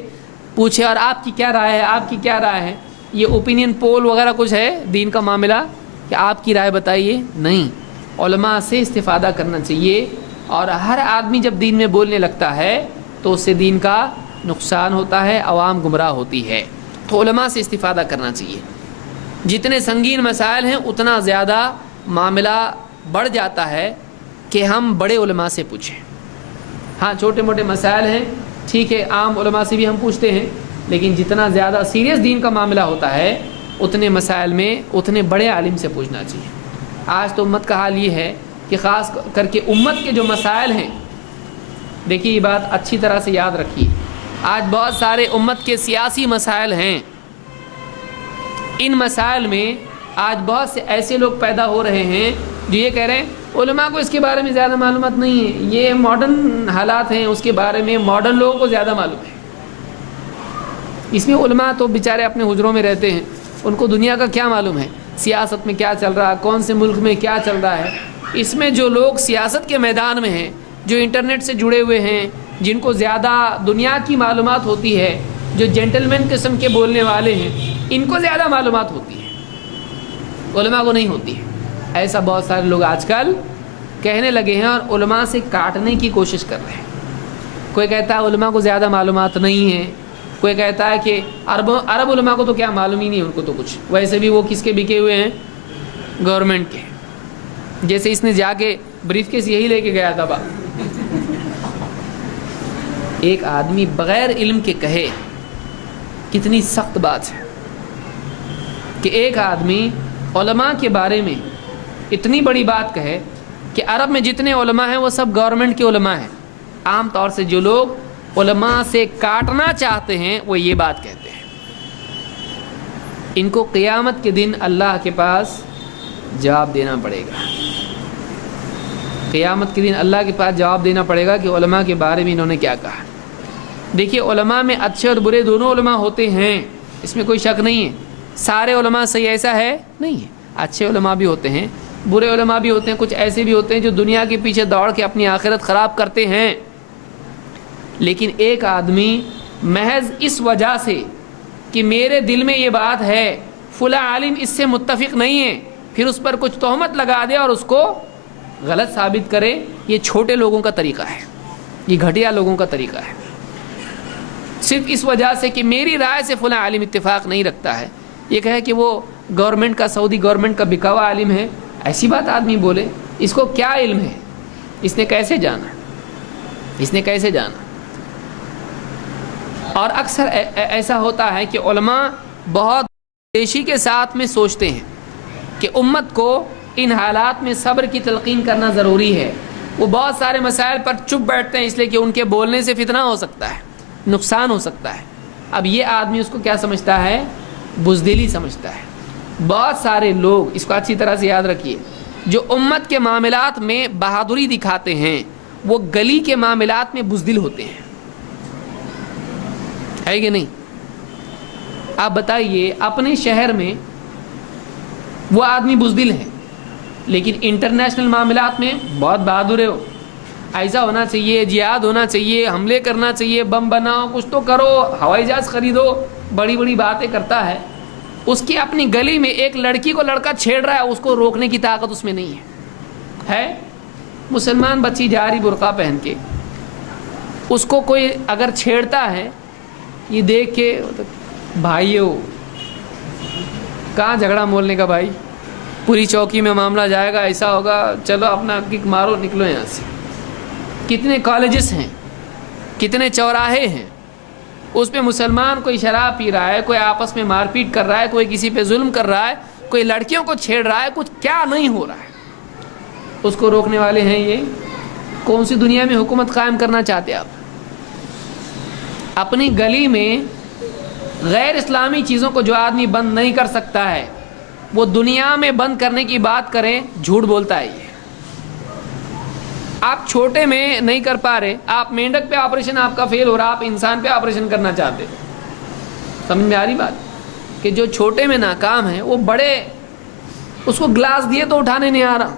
پوچھے اور آپ کی کیا رائے ہے، آپ کی کیا رائے ہے. یہ اوپینین پول وغیرہ کچھ ہے دین کا معاملہ کہ آپ کی رائے بتائیے، نہیں. علماء سے استفادہ کرنا چاہیے. اور ہر آدمی جب دین میں بولنے لگتا ہے تو اس سے دین کا نقصان ہوتا ہے، عوام گمراہ ہوتی ہے. تو علماء سے استفادہ کرنا چاہیے. جتنے سنگین مسائل ہیں اتنا زیادہ معاملہ بڑھ جاتا ہے کہ ہم بڑے علماء سے پوچھیں. ہاں چھوٹے موٹے مسائل ہیں، ٹھیک ہے، عام علماء سے بھی ہم پوچھتے ہیں، لیکن جتنا زیادہ سیریس دین کا معاملہ ہوتا ہے اتنے مسائل میں اتنے بڑے عالم سے پوچھنا چاہیے. آج تو امت کا حال یہ ہے کہ خاص کر کے امت کے جو مسائل ہیں، دیکھیے یہ بات اچھی طرح سے یاد رکھیے. آج بہت سارے امت کے سیاسی مسائل ہیں. ان مسائل میں آج بہت سے ایسے لوگ پیدا ہو رہے ہیں جو یہ کہہ رہے ہیں علماء کو اس کے بارے میں زیادہ معلومات نہیں ہے، یہ ماڈرن حالات ہیں، اس کے بارے میں ماڈرن لوگوں کو زیادہ معلوم ہے. اس میں علماء تو بیچارے اپنے حجروں میں رہتے ہیں، ان کو دنیا کا کیا معلوم ہے، سیاست میں کیا چل رہا ہے، کون سے ملک میں کیا چل رہا ہے. اس میں جو لوگ سیاست کے میدان میں ہیں، جو انٹرنیٹ سے جڑے ہوئے ہیں، جن کو زیادہ دنیا کی معلومات ہوتی ہے، جو جینٹلمین قسم کے بولنے والے ہیں، ان کو زیادہ معلومات ہوتی ہے، علماء کو نہیں ہوتی ہے. ایسا بہت سارے لوگ آج کل کہنے لگے ہیں اور علماء سے کاٹنے کی کوشش کر رہے ہیں. کوئی کہتا ہے علماء کو زیادہ معلومات نہیں ہیں، کوئی کہتا ہے کہ عرب علماء کو تو کیا معلوم ہی نہیں، ان کو تو کچھ، ویسے بھی وہ کس کے بکے ہوئے ہیں، گورنمنٹ کے. جیسے اس نے جا کے بریف کیس یہی لے کے گیا تھا. ایک آدمی بغیر علم کے کہے، کتنی سخت بات ہے کہ ایک آدمی علماء کے بارے میں اتنی بڑی بات کہے کہ عرب میں جتنے علماء ہیں وہ سب گورنمنٹ کے علماء ہیں. عام طور سے جو لوگ علماء سے کاٹنا چاہتے ہیں وہ یہ بات کہتے ہیں. ان کو قیامت کے دن اللہ کے پاس جواب دینا پڑے گا. قیامت کے دن اللہ کے پاس جواب دینا پڑے گا کہ علماء کے بارے میں انہوں نے کیا کہا. دیکھیے علماء میں اچھے اور برے دونوں علماء ہوتے ہیں، اس میں کوئی شک نہیں ہے. سارے علماء صحیح ایسا ہے نہیں ہے، اچھے علماء بھی ہوتے ہیں، برے علماء بھی ہوتے ہیں. کچھ ایسے بھی ہوتے ہیں جو دنیا کے پیچھے دوڑ کے اپنی آخرت خراب کرتے ہیں. لیکن ایک آدمی محض اس وجہ سے کہ میرے دل میں یہ بات ہے فلاں عالم اس سے متفق نہیں ہے، پھر اس پر کچھ تہمت لگا دے اور اس کو غلط ثابت کرے، یہ چھوٹے لوگوں کا طریقہ ہے، یہ گھٹیا لوگوں کا طریقہ ہے. صرف اس وجہ سے کہ میری رائے سے فلاں عالم اتفاق نہیں رکھتا ہے، یہ کہے کہ وہ گورنمنٹ کا، سعودی گورنمنٹ کا بکا ہوا عالم ہے، ایسی بات آدمی بولے. اس کو کیا علم ہے، اس نے کیسے جانا، اس نے کیسے جانا. اور اکثر ایسا ہوتا ہے کہ علماء بہت پیشی کے ساتھ میں سوچتے ہیں کہ امت کو ان حالات میں صبر کی تلقین کرنا ضروری ہے. وہ بہت سارے مسائل پر چپ بیٹھتے ہیں اس لیے کہ ان کے بولنے سے فتنہ ہو سکتا ہے، نقصان ہو سکتا ہے. اب یہ آدمی اس کو کیا سمجھتا ہے، بزدلی سمجھتا ہے. بہت سارے لوگ اس کو اچھی طرح سے یاد رکھیے، جو امت کے معاملات میں بہادری دکھاتے ہیں وہ گلی کے معاملات میں بزدل ہوتے ہیں، ہے کہ نہیں؟ آپ بتائیے اپنے شہر میں وہ آدمی بزدل ہے لیکن انٹرنیشنل معاملات میں بہت بہادر ہے. وہ ایسا ہونا چاہیے، جہاد ہونا چاہیے، حملے کرنا چاہیے، بم بناؤ، کچھ تو کرو، ہوائی جہاز خریدو، بڑی بڑی باتیں کرتا ہے. اس کی اپنی گلی میں ایک لڑکی کو لڑکا چھیڑ رہا ہے، اس کو روکنے کی طاقت اس میں نہیں ہے. مسلمان بچی جا رہی برقع پہن کے، اس کو کوئی اگر چھیڑتا ہے، یہ دیکھ کے بھائیو کہاں جھگڑا مولنے کا بھائی، پوری چوکی میں معاملہ جائے گا، ایسا ہوگا، چلو اپنا کک مارو، نکلو یہاں سے. کتنے کالجز ہیں، کتنے چوراہے ہیں، اس پہ مسلمان کوئی شراب پی رہا ہے، کوئی آپس میں مار پیٹ کر رہا ہے، کوئی کسی پہ ظلم کر رہا ہے، کوئی لڑکیوں کو چھیڑ رہا ہے، کچھ کیا نہیں ہو رہا ہے، اس کو روکنے والے ہیں. یہ کون سی دنیا میں حکومت قائم کرنا چاہتے آپ؟ اپنی گلی میں غیر اسلامی چیزوں کو جو آدمی بند نہیں کر سکتا ہے وہ دنیا میں بند کرنے کی بات کریں، جھوٹ بولتا ہے. یہ آپ چھوٹے میں نہیں کر پا رہے، آپ مینڈک پہ آپریشن آپ کا فیل ہو رہا، آپ انسان پہ آپریشن کرنا چاہتے. سمجھ میں آ رہی بات کہ جو چھوٹے میں ناکام ہے وہ بڑے، اس کو گلاس دیے تو اٹھانے نہیں آ رہا،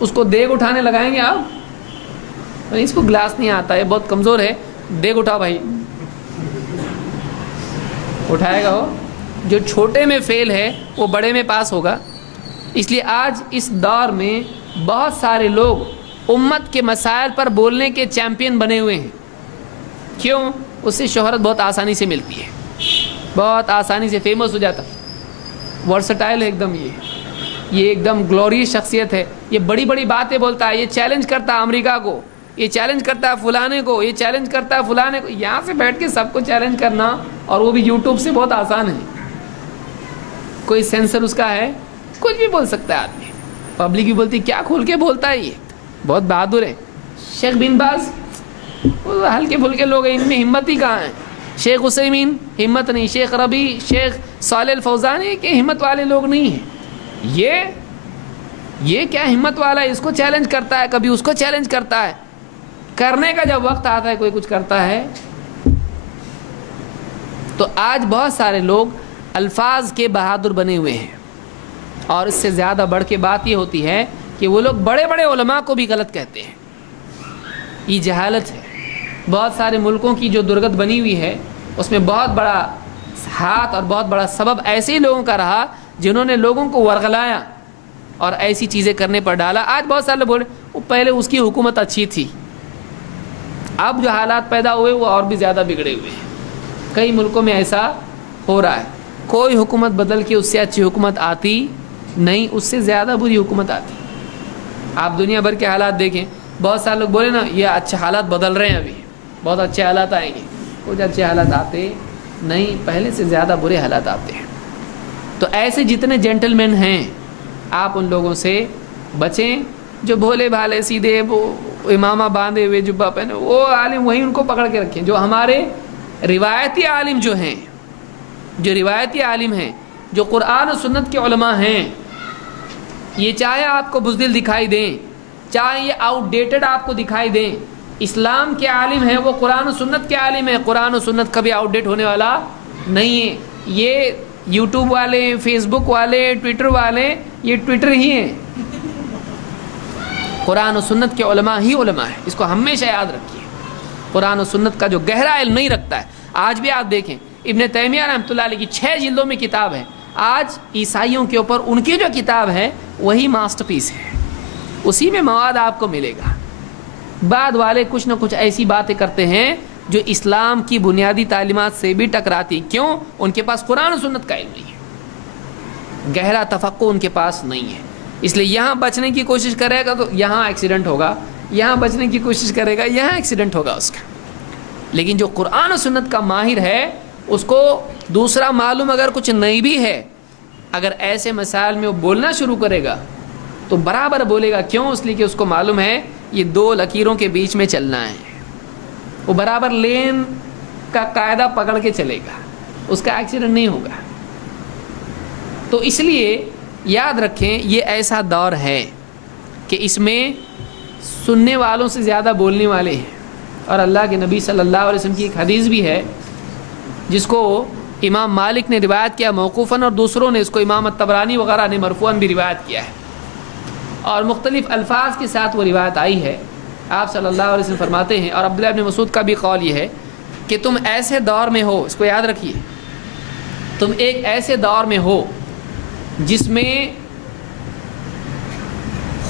اس کو دیگ اٹھانے لگائیں گے آپ، اس کو گلاس نہیں آتا ہے، بہت کمزور ہے، دیکھ اٹھا بھائی، اٹھائے گا وہ. جو چھوٹے میں فیل ہے وہ بڑے میں پاس ہوگا. اس لیے آج اس دور میں بہت سارے لوگ امت کے مسائل پر بولنے کے چیمپئن بنے ہوئے ہیں. کیوں؟ اس سے شہرت بہت آسانی سے ملتی ہے، بہت آسانی سے فیمس ہو جاتا. ورسٹائل ہے ایک دم، یہ ایک دم گلوریس شخصیت ہے. یہ بڑی بڑی باتیں بولتا ہے، یہ چیلنج کرتا ہے امریکہ کو، یہ چیلنج کرتا ہے فلانے کو، یہ چیلنج کرتا ہے فلانے کو. یہاں سے بیٹھ کے سب کو چیلنج کرنا، اور وہ بھی یوٹیوب سے، بہت آسان ہے. کوئی سینسر اس کا ہے، کچھ بھی بول سکتا ہے آدمی. پبلک بھی بولتی کیا کھول کے بولتا ہے، یہ بہت بہادر ہے. شیخ بن باز ہلکے پھلکے لوگ ہیں، ان میں ہمت ہی کہاں ہے. شیخ عثیمین ہمت نہیں، شیخ ربی، شیخ صالح الفوزان، کہ ہمت والے لوگ نہیں ہیں. یہ کیا ہمت والا ہے، اس کو چیلنج کرتا ہے، کبھی اس کو چیلنج کرتا ہے. کرنے کا جب وقت آتا ہے کوئی کچھ کرتا ہے. تو آج بہت سارے لوگ الفاظ کے بہادر بنے ہوئے ہیں، اور اس سے زیادہ بڑھ کے بات یہ ہوتی ہے کہ وہ لوگ بڑے بڑے علماء کو بھی غلط کہتے ہیں. یہ جہالت ہے. بہت سارے ملکوں کی جو درگت بنی ہوئی ہے، اس میں بہت بڑا ہاتھ اور بہت بڑا سبب ایسے ہی لوگوں کا رہا جنہوں نے لوگوں کو ورغلایا اور ایسی چیزیں کرنے پر ڈالا. آج بہت سارے لوگ بول رہے ہیں وہ پہلے اس کی حکومت اچھی تھی، اب جو حالات پیدا ہوئے وہ اور بھی زیادہ بگڑے ہوئے ہیں. کئی ملکوں میں ایسا ہو رہا ہے. کوئی حکومت بدل کے اس سے اچھی حکومت آتی نہیں، اس سے زیادہ بری حکومت آتی. آپ دنیا بھر کے حالات دیکھیں. بہت سارے لوگ بولے نا یہ اچھے حالات بدل رہے ہیں، ابھی بہت اچھے حالات آئیں گے. کچھ اچھے حالات آتے نہیں، پہلے سے زیادہ برے حالات آتے ہیں. تو ایسے جتنے جینٹل مین ہیں آپ ان لوگوں سے بچیں، جو بھولے بھالے سیدھے وہ امامہ باندھے ہوئے جبہ پہنے وہ عالم، وہیں ان کو پکڑ کے رکھیں. جو ہمارے روایتی عالم جو ہیں، جو روایتی عالم ہیں، جو قرآن و سنت کے علماء ہیں، یہ چاہے آپ کو بزدل دکھائی دیں، چاہے یہ آؤٹ ڈیٹڈ آپ کو دکھائی دیں، اسلام کے عالم ہیں، وہ قرآن و سنت کے عالم ہیں. قرآن و سنت کبھی آؤٹ ڈیٹ ہونے والا نہیں ہے. یہ یوٹیوب والے، فیس بک والے، ٹویٹر والے، یہ ٹویٹر ہی ہیں. قرآن و سنت کے علماء ہی علماء ہیں. اس کو ہمیشہ یاد رکھیے. قرآن و سنت کا جو گہرا علم نہیں رکھتا ہے، آج بھی آپ دیکھیں ابن تیمیہ رحمۃ اللہ علیہ کی 6 جلدوں میں کتاب ہے. آج عیسائیوں کے اوپر ان کی جو کتاب ہے وہی ماسٹر پیس ہے، اسی میں مواد آپ کو ملے گا. بعد والے کچھ نہ کچھ ایسی باتیں کرتے ہیں جو اسلام کی بنیادی تعلیمات سے بھی ٹکراتی. کیوں؟ ان کے پاس قرآن و سنت کا علم نہیں ہے، گہرا تفقہ ان کے پاس نہیں ہے. اس لیے یہاں بچنے کی کوشش کرے گا تو یہاں ایکسیڈنٹ ہوگا، یہاں بچنے کی کوشش کرے گا یہاں ایکسیڈنٹ ہوگا اس کا. لیکن جو قرآن و سنت کا ماہر ہے، اس کو دوسرا معلوم اگر کچھ نہیں بھی ہے، اگر ایسے مسائل میں وہ بولنا شروع کرے گا تو برابر بولے گا. کیوں؟ اس لیے کہ اس کو معلوم ہے یہ 2 لکیروں کے بیچ میں چلنا ہے. وہ برابر لین کا قاعدہ پکڑ کے چلے گا، اس کا ایکسیڈنٹ نہیں ہوگا. تو اس لیے یاد رکھیں یہ ایسا دور ہے کہ اس میں سننے والوں سے زیادہ بولنے والے ہیں. اور اللہ کے نبی صلی اللہ علیہ وسلم کی ایک حدیث بھی ہے جس کو امام مالک نے روایت کیا موقوفاً، اور دوسروں نے اس کو امام الطبرانی وغیرہ نے مرفوعاً بھی روایت کیا ہے، اور مختلف الفاظ کے ساتھ وہ روایت آئی ہے. آپ صلی اللہ علیہ وسلم فرماتے ہیں، اور عبداللہ ابن مسعود کا بھی قول یہ ہے کہ تم ایسے دور میں ہو، اس کو یاد رکھیے، تم ایک ایسے دور میں ہو جس میں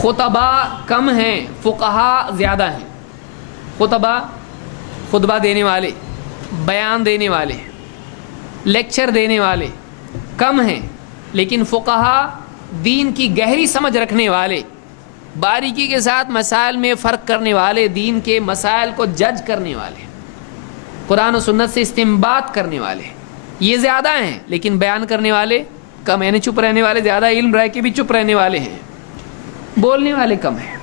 خطبہ کم ہیں، فقہا زیادہ ہیں. خطبہ خطبہ دینے والے، بیان دینے والے، لیکچر دینے والے کم ہیں، لیکن فقہا دین کی گہری سمجھ رکھنے والے، باریکی کے ساتھ مسائل میں فرق کرنے والے، دین کے مسائل کو جج کرنے والے، قرآن و سنت سے استنباط کرنے والے، یہ زیادہ ہیں. لیکن بیان کرنے والے کم، یعنی چپ رہنے والے زیادہ، علم رہ کے بھی چپ رہنے والے ہیں، بولنے والے کم ہیں.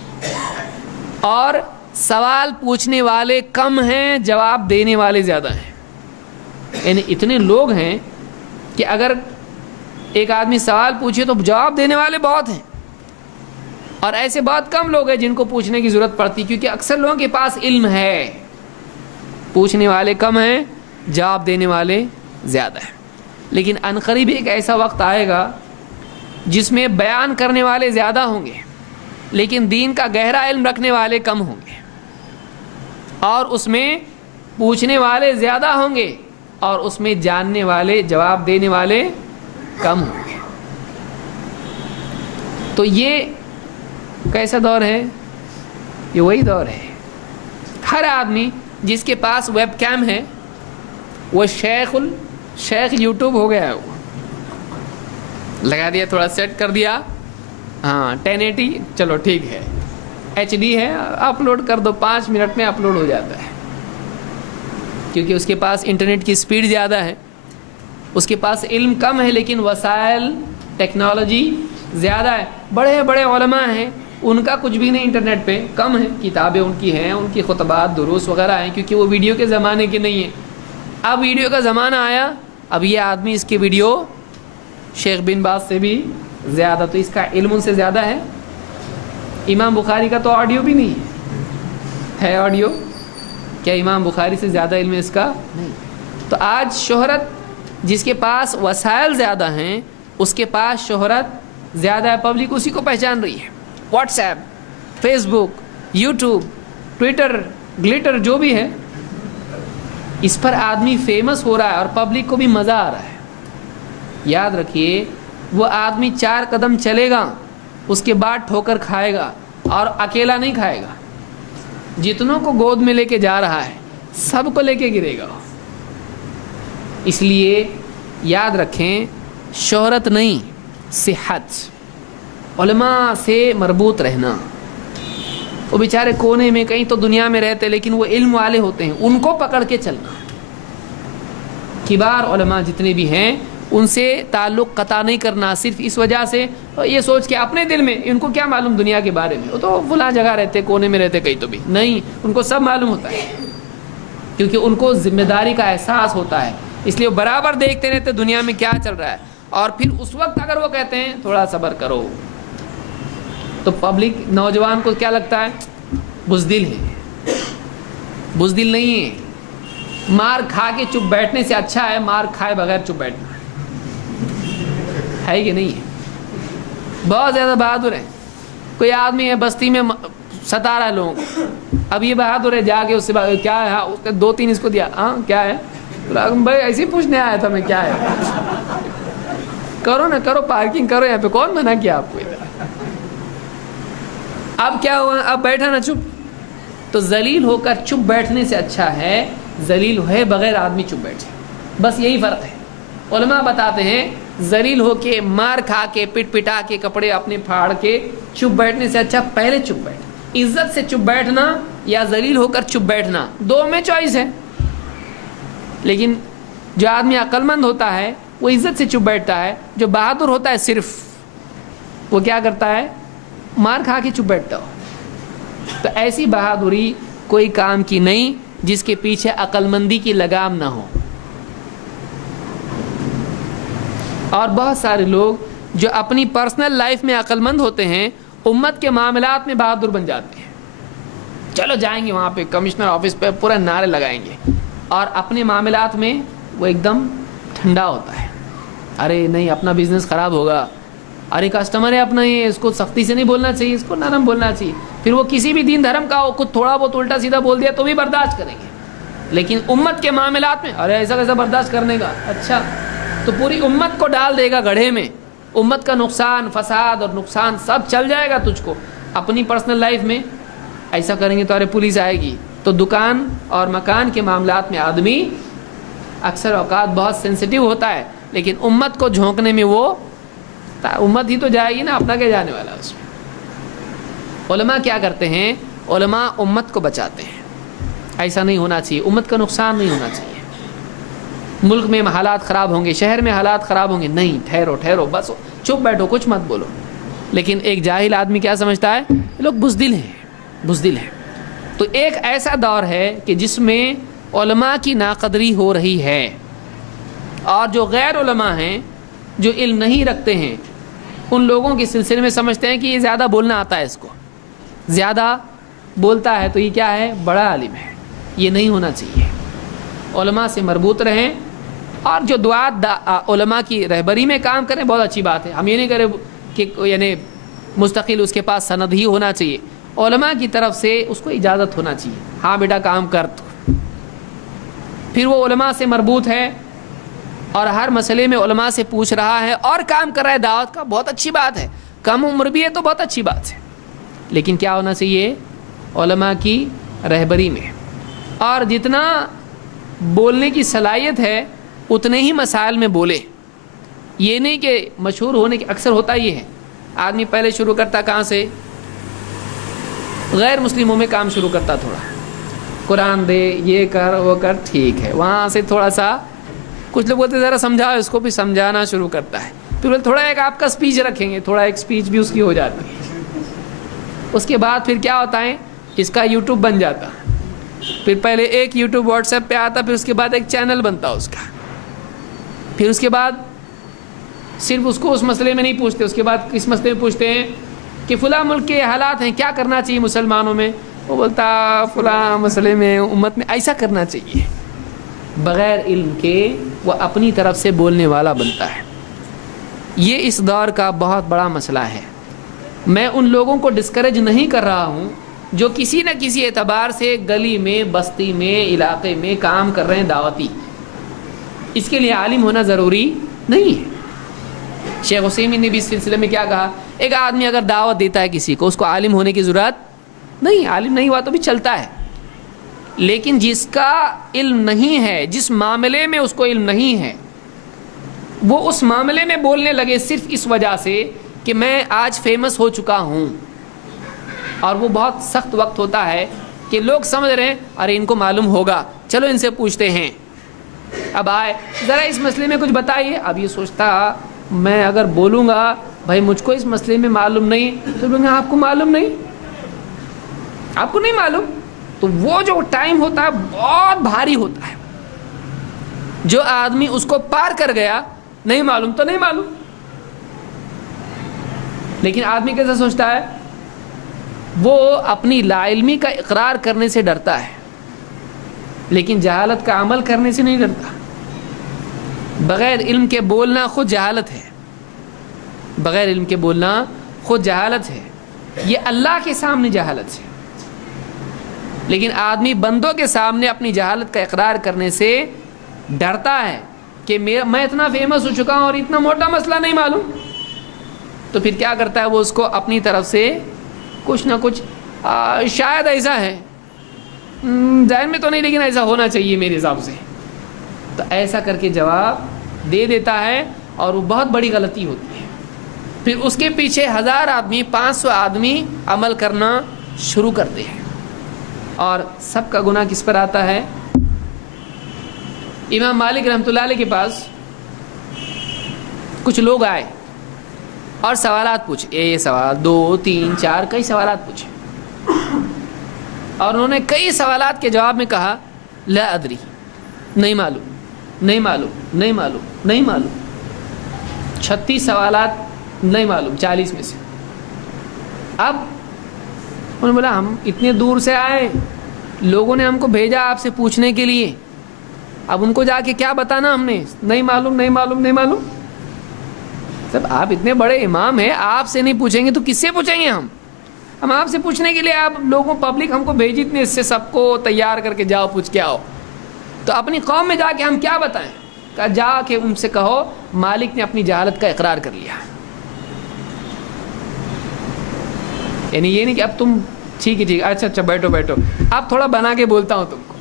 اور سوال پوچھنے والے کم ہیں، جواب دینے والے زیادہ ہیں. یعنی اتنے لوگ ہیں کہ اگر ایک آدمی سوال پوچھے تو جواب دینے والے بہت ہیں، اور ایسے بہت کم لوگ ہیں جن کو پوچھنے کی ضرورت پڑتی، کیونکہ اکثر لوگوں کے پاس علم ہے. پوچھنے والے کم ہیں، جواب دینے والے زیادہ ہیں. لیکن عنقریب ایک ایسا وقت آئے گا جس میں بیان کرنے والے زیادہ ہوں گے، لیکن دین کا گہرا علم رکھنے والے کم ہوں گے. اور اس میں پوچھنے والے زیادہ ہوں گے اور اس میں جاننے والے جواب دینے والے کم ہوں گے. تو یہ کیسا دور ہے؟ یہ وہی دور ہے. ہر آدمی جس کے پاس ویب کیم ہے وہ شیخ یوٹیوب ہو گیا ہے. وہ لگا دیا، تھوڑا سیٹ کر دیا، ہاں 1080 چلو ٹھیک ہے، HD ہے، اپلوڈ کر دو، 5 منٹ میں اپلوڈ ہو جاتا ہے. کیونکہ اس کے پاس انٹرنیٹ کی سپیڈ زیادہ ہے، اس کے پاس علم کم ہے لیکن وسائل ٹیکنالوجی زیادہ ہے. بڑے بڑے علماء ہیں، ان کا کچھ بھی نہیں انٹرنیٹ پہ، کم ہے، کتابیں ان کی ہیں، ان کی خطبات دروس وغیرہ ہیں، کیونکہ وہ ویڈیو کے زمانے کے نہیں ہیں. اب ویڈیو کا زمانہ آیا، اب یہ آدمی اس کی ویڈیو شیخ بن باز سے بھی زیادہ، تو اس کا علم ان سے زیادہ ہے. امام بخاری کا تو آڈیو بھی نہیں ہے آڈیو، کیا امام بخاری سے زیادہ علم ہے اس کا؟ نہیں. تو آج شہرت جس کے پاس وسائل زیادہ ہیں اس کے پاس شہرت زیادہ ہے، پبلک اسی کو پہچان رہی ہے. واٹس ایپ، فیس بک، یوٹیوب، ٹویٹر، گلیٹر جو بھی ہے، اس پر آدمی فیمس ہو رہا ہے اور پبلک کو بھی مزہ آ رہا ہے. یاد رکھیے وہ آدمی 4 قدم چلے گا اس کے بعد ٹھوکر کھائے گا، اور اکیلا نہیں کھائے گا، جتنوں کو گود میں لے کے جا رہا ہے سب کو لے کے گرے گا. اس لیے یاد رکھیں شہرت نہیں، صحت، علماء سے مربوط رہنا. وہ بیچارے کونے میں کہیں تو دنیا میں رہتے لیکن وہ علم والے ہوتے ہیں، ان کو پکڑ کے چلنا. کبار علماء جتنے بھی ہیں ان سے تعلق قطع نہیں کرنا، صرف اس وجہ سے یہ سوچ کے اپنے دل میں ان کو کیا معلوم دنیا کے بارے میں، وہ تو فلاں جگہ رہتے، کونے میں رہتے کہیں تو بھی نہیں، ان کو سب معلوم ہوتا ہے کیونکہ ان کو ذمہ داری کا احساس ہوتا ہے. اس لیے وہ برابر دیکھتے رہتے دنیا میں کیا چل رہا ہے، اور پھر اس وقت اگر وہ کہتے ہیں تھوڑا صبر کرو تو پبلک نوجوان کو کیا لگتا ہے؟ بزدل ہے. بزدل نہیں ہے. مار کھا کے چپ بیٹھنے سے اچھا ہے مار کھائے بغیر چپ بیٹھنا، ہے کہ نہیں ہے؟ بہت زیادہ بہادر ہے. کوئی آدمی ہے بستی میں ستا رہا ہے لوگوں کو، اب یہ بہادر ہے جا کے اس سے کیا ہے، اس نے 2-3 اس کو دیا، ہاں کیا ہے بھائی، ایسے ہی پوچھنے آیا تھا میں کیا ہے. کرو نا، کرو پارکنگ کرو یہاں پہ، کون منع کیا آپ کو ادھر. اب کیا ہوا، اب بیٹھا نا چپ. تو ذلیل ہو کر چپ بیٹھنے سے اچھا ہے ذلیل ہے بغیر آدمی چپ بیٹھے. بس یہی فرق ہے. علماء بتاتے ہیں ذلیل ہو کے مار کھا کے پٹ پٹا کے کپڑے اپنے پھاڑ کے چپ بیٹھنے سے اچھا پہلے چپ بیٹھ. عزت سے چپ بیٹھنا یا ذلیل ہو کر چپ بیٹھنا، دو میں چوائس ہے. لیکن جو آدمی عقل مند ہوتا ہے وہ عزت سے چپ بیٹھتا ہے، جو بہادر ہوتا ہے صرف وہ کیا کرتا ہے، مار کھا کے چپ بیٹھتا ہو. تو ایسی بہادری کوئی کام کی نہیں جس کے پیچھے عقل مندی کی لگام نہ ہو. اور بہت سارے لوگ جو اپنی پرسنل لائف میں عقل مند ہوتے ہیں امت کے معاملات میں بہادر بن جاتے ہیں. چلو جائیں گے وہاں پہ کمشنر آفس پہ پورا نعرے لگائیں گے، اور اپنے معاملات میں وہ ایک دم ٹھنڈا ہوتا ہے. ارے نہیں اپنا بزنس خراب ہوگا، ارے کسٹمر ہے اپنا، یہ اس کو سختی سے نہیں بولنا چاہیے، اس کو نرم بولنا چاہیے. پھر وہ کسی بھی دین دھرم کا خود تھوڑا بہت الٹا سیدھا بول دیا تو بھی برداشت کریں گے، لیکن امت کے معاملات میں ارے ایسا کیسا برداشت کرنے کا، اچھا تو پوری امت کو ڈال دے گا گڑھے میں. امت کا نقصان، فساد اور نقصان سب چل جائے گا تجھ کو. اپنی پرسنل لائف میں ایسا کریں گے تو ارے پولیس آئے گی. تو دکان اور مکان کے معاملات میں آدمی اکثر اوقات بہت سینسٹیو ہوتا ہے، لیکن امت کو جھونکنے میں وہ امت ہی تو جائے گی نا، اپنا کیا جانے والا اس میں. علماء کیا کرتے ہیں، علماء امت کو بچاتے ہیں. ایسا نہیں ہونا چاہیے، امت کا نقصان نہیں ہونا چاہیے. ملک میں حالات خراب ہوں گے، شہر میں حالات خراب ہوں گے، نہیں ٹھہرو بس چپ بیٹھو کچھ مت بولو. لیکن ایک جاہل آدمی کیا سمجھتا ہے، یہ لوگ بزدل ہیں. تو ایک ایسا دور ہے کہ جس میں علماء کی ناقدری ہو رہی ہے، اور جو غیر علماء ہیں جو علم نہیں رکھتے ہیں ان لوگوں کے سلسلے میں سمجھتے ہیں کہ یہ زیادہ بولنا آتا ہے، اس کو زیادہ بولتا ہے تو یہ کیا ہے، بڑا عالم ہے. یہ نہیں ہونا چاہیے. علماء سے مربوط رہیں، اور جو دعات علماء کی رہبری میں کام کریں بہت اچھی بات ہے. ہم یہ نہیں کریں کہ یعنی مستقل اس کے پاس سند ہی ہونا چاہیے. علماء کی طرف سے اس کو اجازت ہونا چاہیے، ہاں بیٹا کام کر تو، پھر وہ علماء سے مربوط ہے اور ہر مسئلے میں علماء سے پوچھ رہا ہے اور کام کر رہا ہے دعوت کا، بہت اچھی بات ہے، کم عمر بھی ہے تو بہت اچھی بات ہے، لیکن کیا ہونا چاہیے؟ علماء کی رہبری میں، اور جتنا بولنے کی صلاحیت ہے اتنے ہی مسائل میں بولے، یہ نہیں کہ مشہور ہونے کے اکثر ہوتا یہ ہے آدمی پہلے شروع کرتا کہاں سے؟ غیر مسلموں میں کام شروع کرتا، تھوڑا قرآن دے، یہ کر وہ کر، ٹھیک ہے، وہاں سے تھوڑا سا کچھ لوگ بولتے ذرا سمجھاؤ اس کو، بھی سمجھانا شروع کرتا ہے، پھر تھوڑا ایک آپ کا اسپیچ رکھیں گے، تھوڑا ایک اسپیچ بھی اس کی ہو جاتی ہے، اس کے بعد پھر کیا ہوتا ہے؟ اس کا یوٹیوب بن جاتا، پھر پہلے ایک یوٹیوب واٹس ایپ پہ آتا، پھر اس کے بعد ایک چینل بنتا اس کا، پھر اس کے بعد صرف اس کو اس مسئلے میں نہیں پوچھتے، اس کے بعد کس مسئلے میں پوچھتے ہیں کہ فلاں ملک کے حالات ہیں، کیا کرنا چاہیے مسلمانوں میں؟ وہ بولتا فلاں مسئلے میں امت میں ایسا کرنا چاہیے، بغیر علم کے وہ اپنی طرف سے بولنے والا بنتا ہے۔ یہ اس دور کا بہت بڑا مسئلہ ہے۔ میں ان لوگوں کو ڈسکریج نہیں کر رہا ہوں جو کسی نہ کسی اعتبار سے گلی میں، بستی میں، علاقے میں کام کر رہے ہیں دعوتی، اس کے لیے عالم ہونا ضروری نہیں ہے۔ شیخ عثیمین نے بھی اس سلسلے میں کیا کہا؟ ایک آدمی اگر دعوت دیتا ہے کسی کو، اس کو عالم ہونے کی ضرورت نہیں، عالم نہیں ہوا تو بھی چلتا ہے، لیکن جس کا علم نہیں ہے، جس معاملے میں اس کو علم نہیں ہے، وہ اس معاملے میں بولنے لگے صرف اس وجہ سے کہ میں آج فیمس ہو چکا ہوں، اور وہ بہت سخت وقت ہوتا ہے کہ لوگ سمجھ رہے ہیں ارے ان کو معلوم ہوگا، چلو ان سے پوچھتے ہیں، اب آئے ذرا اس مسئلے میں کچھ بتائیے، اب یہ سوچتا میں اگر بولوں گا بھائی مجھ کو اس مسئلے میں معلوم نہیں، تو بولیں گے آپ کو معلوم نہیں، آپ کو نہیں معلوم، تو وہ جو ٹائم ہوتا ہے بہت بھاری ہوتا ہے۔ جو آدمی اس کو پار کر گیا، نہیں معلوم تو نہیں معلوم، لیکن آدمی کیسا سوچتا ہے؟ وہ اپنی لا علمی کا اقرار کرنے سے ڈرتا ہے، لیکن جہالت کا عمل کرنے سے نہیں ڈرتا۔ بغیر علم کے بولنا خود جہالت ہے، بغیر علم کے بولنا خود جہالت ہے، یہ اللہ کے سامنے جہالت ہے، لیکن آدمی بندوں کے سامنے اپنی جہالت کا اقرار کرنے سے ڈرتا ہے کہ میں اتنا فیمس ہو چکا ہوں اور اتنا موٹا مسئلہ نہیں معلوم، تو پھر کیا کرتا ہے؟ وہ اس کو اپنی طرف سے کچھ نہ کچھ شاید ایسا ہے، ذہن میں تو نہیں لیکن ایسا ہونا چاہیے میرے حساب سے، تو ایسا کر کے جواب دے دیتا ہے، اور وہ بہت بڑی غلطی ہوتی ہے۔ پھر اس کے پیچھے 1000 آدمی، 500 آدمی عمل کرنا شروع کرتے ہیں، اور سب کا گناہ کس پر آتا ہے؟ امام مالک رحمۃ اللہ علیہ کے پاس کچھ لوگ آئے اور سوالات پوچھے، یہ سوال 2 3 4 کئی سوالات پوچھے، اور انہوں نے کئی سوالات کے جواب میں کہا لا ادری، نہیں معلوم، نہیں معلوم، نہیں معلوم، نہیں معلوم، 36 سوالات نہیں معلوم 40 میں سے۔ اب انہوں نے بولا ہم اتنے دور سے آئے، لوگوں نے ہم کو بھیجا آپ سے پوچھنے کے لیے، اب ان کو جا کے کیا بتانا ہم نے؟ نہیں معلوم، نہیں معلوم، نہیں معلوم۔ سب آپ اتنے بڑے امام ہیں، آپ سے نہیں پوچھیں گے تو کس سے پوچھیں گے ہم آپ سے پوچھنے کے لیے آپ لوگوں پبلک ہم کو بھیجی اتنے، اس سے سب کو تیار کر کے جاؤ پوچھ کے آؤ، تو اپنی قوم میں جا کے ہم کیا بتائیں؟ کہ جا کے ان سے کہو مالک نے اپنی جہالت کا اقرار کر لیا، یعنی یہ نہیں کہ اب تم ٹھیک ہے ٹھیک ہے، اچھا بیٹھو بیٹھو، اب تھوڑا بنا کے بولتا ہوں تم کو،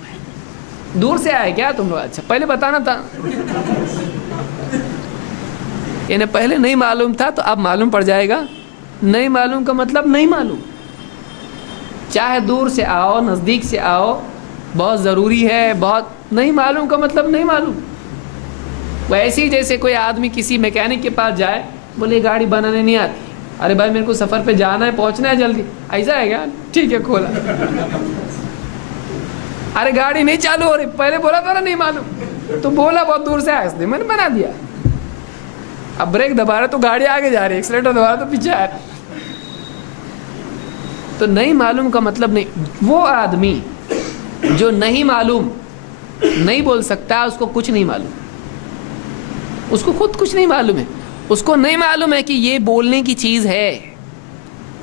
دور سے آئے کیا تم لوگ؟ اچھا پہلے بتانا تھا، یعنی پہلے نہیں معلوم تھا تو اب معلوم پڑ جائے گا۔ نہیں معلوم کا مطلب نہیں معلوم، چاہے دور سے آؤ نزدیک سے آؤ، بہت ضروری ہے، بہت نہیں معلوم کا مطلب نہیں معلوم۔ ویسے ہی جیسے کوئی آدمی کسی میکینک کے پاس جائے، بولے گاڑی بنانے نہیں آتی، ارے بھائی میرے کو سفر پہ جانا ہے، پہنچنا ہے جلدی، ایسا ہے کیا؟ ٹھیک ہے کھولا، ارے گاڑی نہیں چالو ہو رہی، پہلے بولا تھا نا نہیں معلوم، تو بولا بہت دور سے آیا، اس نے میں نے بنا دیا، اب بریک دبا رہا تو گاڑی آگے جا رہی ہے، ایکسیلیٹر دبا رہا تو پیچھے آ رہا۔ تو نہیں معلوم کا مطلب نہیں، وہ آدمی جو نہیں معلوم نہیں بول سکتا، اس کو کچھ نہیں معلوم، اس کو خود کچھ نہیں معلوم ہے، اس کو نہیں معلوم ہے کہ یہ بولنے کی چیز ہے،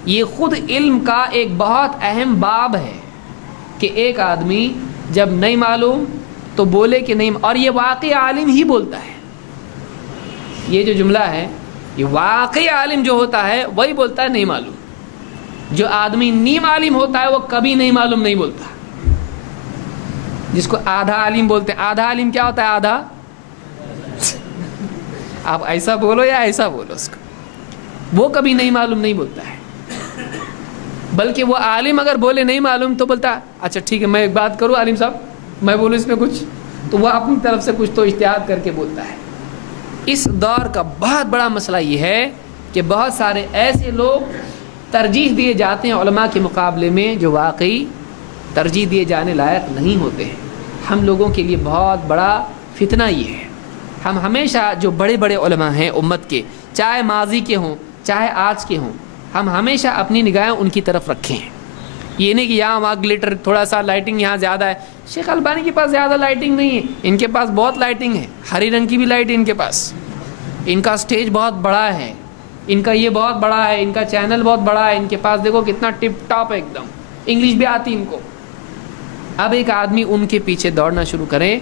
یہ خود علم کا ایک بہت اہم باب ہے کہ ایک آدمی جب نہیں معلوم تو بولے کہ نہیں، اور یہ واقعی عالم ہی بولتا ہے. یہ جو جملہ ہے یہ واقعی عالم جو ہوتا ہے وہی بولتا ہے نہیں معلوم. جو آدمی نیم عالم ہوتا ہے وہ کبھی نہیں معلوم نہیں بولتا. جس کو آدھا عالم بولتے ہیں. آدھا عالم کیا ہوتا ہے؟ آدھا آپ ایسا بولو یا ایسا بولو اس کو، وہ کبھی نہیں معلوم نہیں بولتا ہے. بلکہ وہ عالم اگر بولے نہیں معلوم تو بولتا اچھا ٹھیک ہے میں ایک بات کروں عالم صاحب، میں بولوں اس میں کچھ، تو وہ اپنی طرف سے کچھ تو اجتہاد کر کے بولتا ہے. اس دور کا بہت بڑا مسئلہ یہ ہے کہ بہت سارے ایسے لوگ ترجیح دیے جاتے ہیں علماء کے مقابلے میں جو واقعی ترجیح دیے جانے لائق نہیں ہوتے ہیں. ہم لوگوں کے لیے بہت بڑا فتنہ یہ ہے. ہم ہمیشہ جو بڑے بڑے علماء ہیں امت کے، چاہے ماضی کے ہوں چاہے آج کے ہوں، ہم ہمیشہ اپنی نگاہیں ان کی طرف رکھیں. یہ نہیں کہ یہاں وہاں گلیٹر تھوڑا سا لائٹنگ یہاں زیادہ ہے. شیخ البانی کے پاس زیادہ لائٹنگ نہیں ہے، ان کے پاس بہت لائٹنگ ہے، ہری رنگ کی بھی لائٹ ہے ان کے پاس. ان کا سٹیج بہت بڑا ہے، ان کا یہ بہت بڑا ہے، ان کا چینل بہت بڑا ہے، ان کے پاس دیکھو کتنا ٹپ ٹاپ ہے ایک دم، انگلش بھی آتی ان کو. اب ایک آدمی ان کے پیچھے دوڑنا شروع کرے،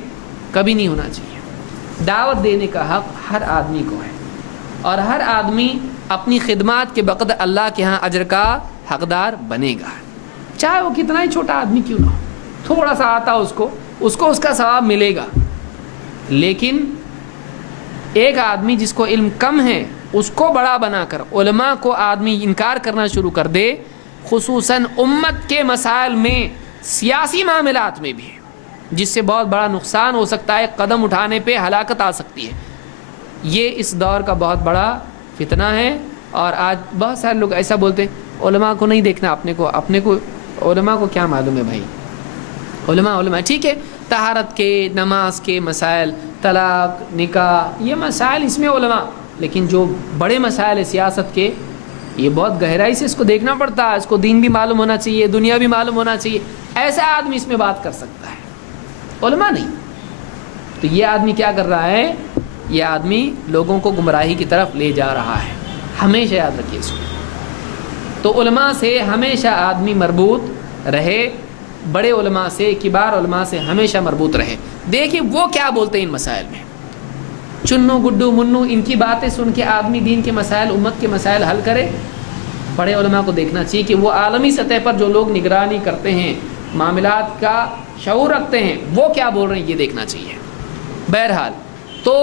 کبھی نہیں ہونا چاہیے. دعوت دینے کا حق ہر آدمی کو ہے، اور ہر آدمی اپنی خدمات کے بقدر اللہ کے ہاں اجر کا حقدار بنے گا، چاہے وہ کتنا ہی چھوٹا آدمی کیوں نہ ہو. تھوڑا سا آتا اس کو اس کا ثواب ملے گا. لیکن ایک آدمی جس کو علم کم ہے اس کو بڑا بنا کر علماء کو آدمی انکار کرنا شروع کر دے، خصوصاً امت کے مسائل میں، سیاسی معاملات میں بھی، جس سے بہت بڑا نقصان ہو سکتا ہے، قدم اٹھانے پہ ہلاکت آ سکتی ہے. یہ اس دور کا بہت بڑا فتنہ ہے. اور آج بہت سارے لوگ ایسا بولتے ہیں علماء کو نہیں دیکھنا، اپنے کو علماء کو کیا معلوم ہے بھائی. علماء ٹھیک ہے، طہارت کے، نماز کے مسائل، طلاق، نکاح، یہ مسائل اس میں علماء، لیکن جو بڑے مسائل ہیں سیاست کے، یہ بہت گہرائی سے اس کو دیکھنا پڑتا ہے. اس کو دین بھی معلوم ہونا چاہیے، دنیا بھی معلوم ہونا چاہیے. ایسا آدمی اس میں بات کر سکتا ہے، علماء نہیں. تو یہ آدمی کیا کر رہا ہے؟ یہ آدمی لوگوں کو گمراہی کی طرف لے جا رہا ہے. ہمیشہ یاد رکھیے اس کو. تو علماء سے ہمیشہ آدمی مربوط رہے، بڑے علماء سے، کبار علماء سے ہمیشہ مربوط رہے. دیکھیں وہ کیا بولتے ہیں ان مسائل میں. چنو گڈو منو ان کی باتیں سن کے آدمی دین کے مسائل، امت کے مسائل حل کرے. بڑے علماء کو دیکھنا چاہیے کہ وہ عالمی سطح پر جو لوگ نگرانی کرتے ہیں، معاملات کا شعور رکھتے ہیں، وہ کیا بول رہے ہیں یہ دیکھنا چاہیے. بہرحال تو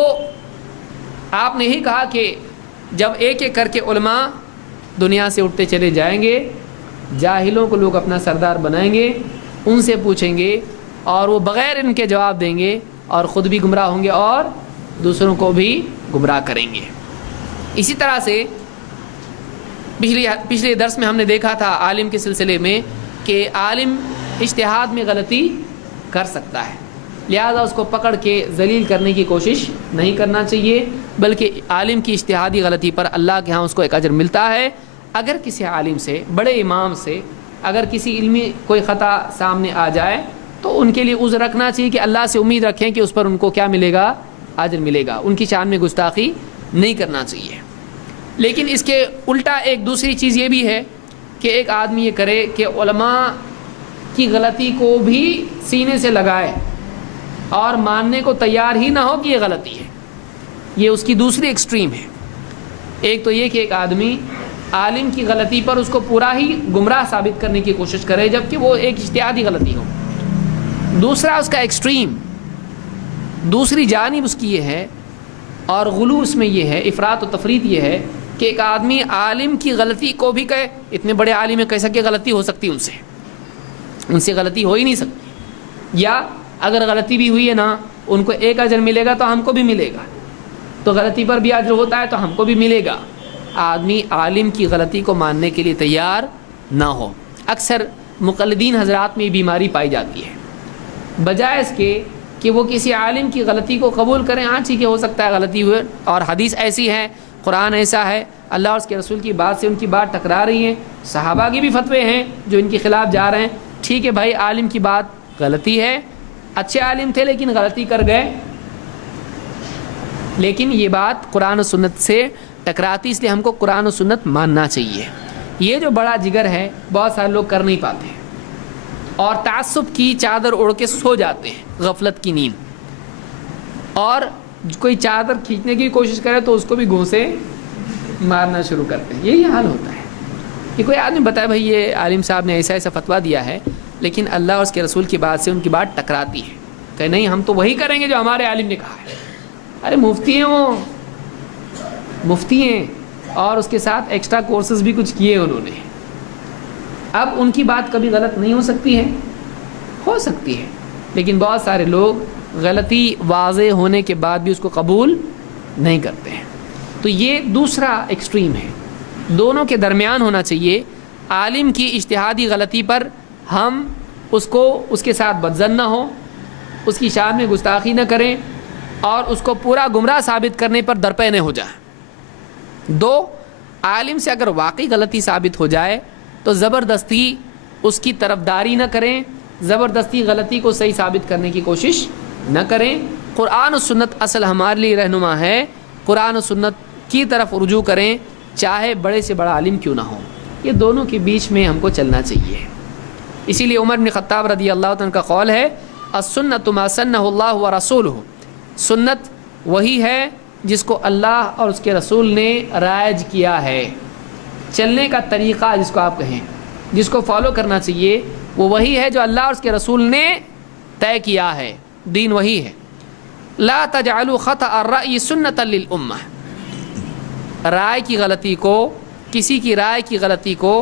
آپ نے ہی کہا کہ جب ایک ایک کر کے علماء دنیا سے اٹھتے چلے جائیں گے، جاہلوں کو لوگ اپنا سردار بنائیں گے، ان سے پوچھیں گے اور وہ بغیر ان کے جواب دیں گے، اور خود بھی گمراہ ہوں گے اور دوسروں کو بھی گمراہ کریں گے. اسی طرح سے پچھلے درس میں ہم نے دیکھا تھا عالم کے سلسلے میں کہ عالم اجتہاد میں غلطی کر سکتا ہے، لہذا اس کو پکڑ کے ذلیل کرنے کی کوشش نہیں کرنا چاہیے، بلکہ عالم کی اجتہادی غلطی پر اللہ کے ہاں اس کو ایک اجر ملتا ہے. اگر کسی عالم سے، بڑے امام سے اگر کسی علمی کوئی خطا سامنے آ جائے تو ان کے لیے عذر رکھنا چاہیے کہ اللہ سے امید رکھیں کہ اس پر ان کو کیا ملے گا؟ اجر ملے گا. ان کی شان میں گستاخی نہیں کرنا چاہیے. لیکن اس کے الٹا ایک دوسری چیز یہ بھی ہے کہ ایک آدمی یہ کرے کہ علماء کی غلطی کو بھی سینے سے لگائے اور ماننے کو تیار ہی نہ ہو کہ یہ غلطی ہے. یہ اس کی دوسری ایکسٹریم ہے. ایک تو یہ کہ ایک آدمی عالم کی غلطی پر اس کو پورا ہی گمراہ ثابت کرنے کی کوشش کرے جبکہ وہ ایک اجتہادی غلطی ہو. دوسرا اس کا ایکسٹریم، دوسری جانب اس کی یہ ہے، اور غلو اس میں یہ ہے، افراط و تفریط یہ ہے کہ ایک آدمی عالم کی غلطی کو بھی کہے. اتنے بڑے عالم ہیں، کیسا کہ غلطی ہو سکتی ان سے غلطی ہو ہی نہیں سکتی، یا اگر غلطی بھی ہوئی ہے نا ان کو ایک اجر ملے گا تو ہم کو بھی ملے گا، تو غلطی پر بھی اجر ہوتا ہے تو ہم کو بھی ملے گا. آدمی عالم کی غلطی کو ماننے کے لیے تیار نہ ہو. اکثر مقلدین حضرات میں یہ بیماری پائی جاتی ہے، بجائے اس کے کہ وہ کسی عالم کی غلطی کو قبول کریں. ہاں ٹھیک ہے، ہو سکتا ہے غلطی ہوئے، اور حدیث ایسی ہے، قرآن ایسا ہے، اللہ اور اس کے رسول کی بات سے ان کی بات ٹکرا رہی ہے، صحابہ کی بھی فتوے ہیں جو ان کے خلاف جا رہے ہیں. ٹھیک ہے بھائی، عالم کی بات غلطی ہے، اچھے عالم تھے لیکن غلطی کر گئے، لیکن یہ بات قرآن و سنت سے ٹکراتی، اس لیے ہم کو قرآن و سنت ماننا چاہیے. یہ جو بڑا جگر ہے بہت سارے لوگ کر نہیں پاتے ہیں اور تعصب کی چادر اڑ کے سو جاتے ہیں غفلت کی نیند, اور کوئی چادر کھینچنے کی کوشش کرے تو اس کو بھی گھونسے مارنا شروع کرتے ہیں. یہی حال ہوتا ہے کہ کوئی آدمی بتائے بھائی یہ عالم صاحب نے ایسا ایسا فتویٰ دیا ہے, لیکن اللہ اور اس کے رسول کی بات سے ان کی بات ٹکراتی ہے, کہ نہیں ہم تو وہی کریں گے جو ہمارے عالم نے کہا ہے. ارے مفتی ہیں, وہ مفتی ہیں اور اس کے ساتھ ایکسٹرا کورسز بھی کچھ کیے انہوں نے. اب ان کی بات کبھی غلط نہیں ہو سکتی ہے, ہو سکتی ہے, لیکن بہت سارے لوگ غلطی واضح ہونے کے بعد بھی اس کو قبول نہیں کرتے ہیں. تو یہ دوسرا ایکسٹریم ہے, دونوں کے درمیان ہونا چاہیے. عالم کی اجتہادی غلطی پر ہم اس کو اس کے ساتھ بدظن نہ ہوں, اس کی شان میں گستاخی نہ کریں اور اس کو پورا گمراہ ثابت کرنے پر درپے نہ ہو جائیں. دو, عالم سے اگر واقعی غلطی ثابت ہو جائے تو زبردستی اس کی طرفداری نہ کریں, زبردستی غلطی کو صحیح ثابت کرنے کی کوشش نہ کریں. قرآن و سنت اصل ہمارے لیے رہنما ہے, قرآن و سنت کی طرف رجوع کریں چاہے بڑے سے بڑا عالم کیوں نہ ہو. یہ دونوں کے بیچ میں ہم کو چلنا چاہیے. اسی لیے عمر بن خطاب رضی اللہ عنہ کا قول ہے السنۃ ما سنہ اللہ ورسولہ, سنت وہی ہے جس کو اللہ اور اس کے رسول نے رائج کیا ہے. چلنے کا طریقہ جس کو آپ کہیں, جس کو فالو کرنا چاہیے, وہ وہی ہے جو اللہ اور اس کے رسول نے طے کیا ہے. دین وہی ہے. لا تجعلوا خطأ الرأی سنۃ للامہ, رائے کی غلطی کو, کسی کی رائے کی غلطی کو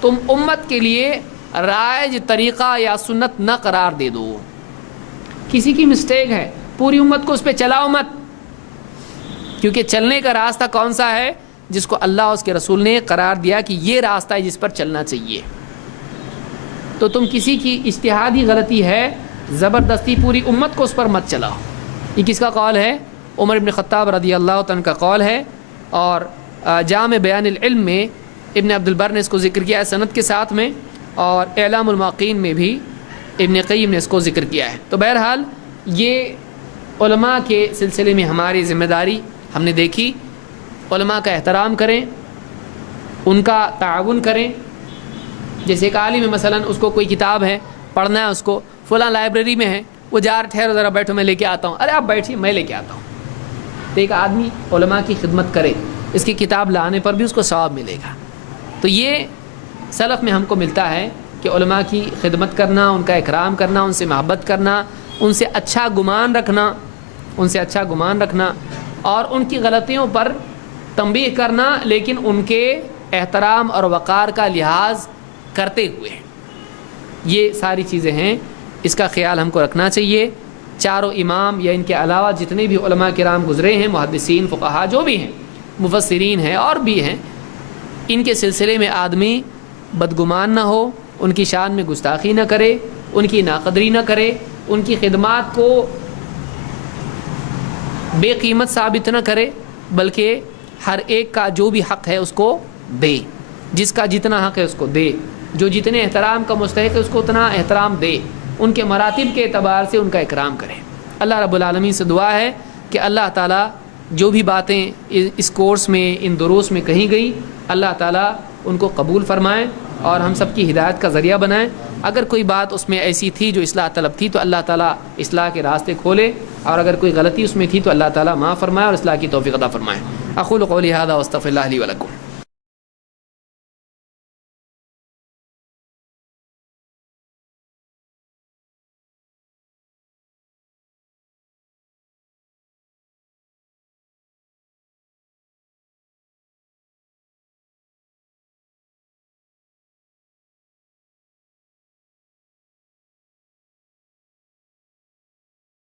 تم امت کے لیے رائج طریقہ یا سنت نہ قرار دے دو. کسی کی مسٹیک ہے, پوری امت کو اس پہ چلاؤ مت, کیونکہ چلنے کا راستہ کون سا ہے؟ جس کو اللہ اور اس کے رسول نے قرار دیا کہ یہ راستہ ہے جس پر چلنا چاہیے. تو تم کسی کی اجتہادی غلطی ہے, زبردستی پوری امت کو اس پر مت چلاؤ. یہ کس کا قول ہے؟ عمر بن خطاب رضی اللہ عنہ کا قول ہے. اور جامع بیان العلم میں ابن عبد البر نے اس کو ذکر کیا ہے سند کے ساتھ میں, اور اعلام الموقعین میں بھی ابن قیم نے اس کو ذکر کیا ہے. تو بہرحال یہ علماء کے سلسلے میں ہماری ذمہ داری ہم نے دیکھی. علماء کا احترام کریں, ان کا تعاون کریں. جیسے ایک عالم ہے مثلا, اس کو کوئی کتاب ہے پڑھنا ہے, اس کو فلاں لائبریری میں ہے, وہ جا رہا ٹھہرو ذرا بیٹھو میں لے کے آتا ہوں. ارے آپ بیٹھیے میں لے کے آتا ہوں. تو ایک آدمی علماء کی خدمت کرے, اس کی کتاب لانے پر بھی اس کو ثواب ملے گا. تو یہ سلف میں ہم کو ملتا ہے کہ علماء کی خدمت کرنا, ان کا اکرام کرنا, ان سے محبت کرنا, ان سے اچھا گمان رکھنا, ان سے اچھا گمان رکھنا, اور ان کی غلطیوں پر تنبیہ کرنا, لیکن ان کے احترام اور وقار کا لحاظ کرتے ہوئے. یہ ساری چیزیں ہیں, اس کا خیال ہم کو رکھنا چاہیے. چاروں امام یا ان کے علاوہ جتنے بھی علماء کرام گزرے ہیں, محدثین, فقہا جو بھی ہیں, مفسرین ہیں اور بھی ہیں, ان کے سلسلے میں آدمی بدگمان نہ ہو, ان کی شان میں گستاخی نہ کرے, ان کی ناقدری نہ کرے, ان کی خدمات کو بے قیمت ثابت نہ کرے, بلکہ ہر ایک کا جو بھی حق ہے اس کو دے, جس کا جتنا حق ہے اس کو دے, جو جتنے احترام کا مستحق ہے اس کو اتنا احترام دے, ان کے مراتب کے اعتبار سے ان کا اکرام کرے. اللہ رب العالمین سے دعا ہے کہ اللہ تعالیٰ جو بھی باتیں اس کورس میں, ان دروس میں کہی گئی, اللہ تعالیٰ ان کو قبول فرمائیں اور ہم سب کی ہدایت کا ذریعہ بنائیں. اگر کوئی بات اس میں ایسی تھی جو اصلاح طلب تھی تو اللہ تعالیٰ اصلاح کے راستے کھولے, اور اگر کوئی غلطی اس میں تھی تو اللہ تعالیٰ معاف فرمائے اور اصلاح کی توفیق عطا فرمائے. اقول قولی ھذا واستغفر اللہ لی ولکم.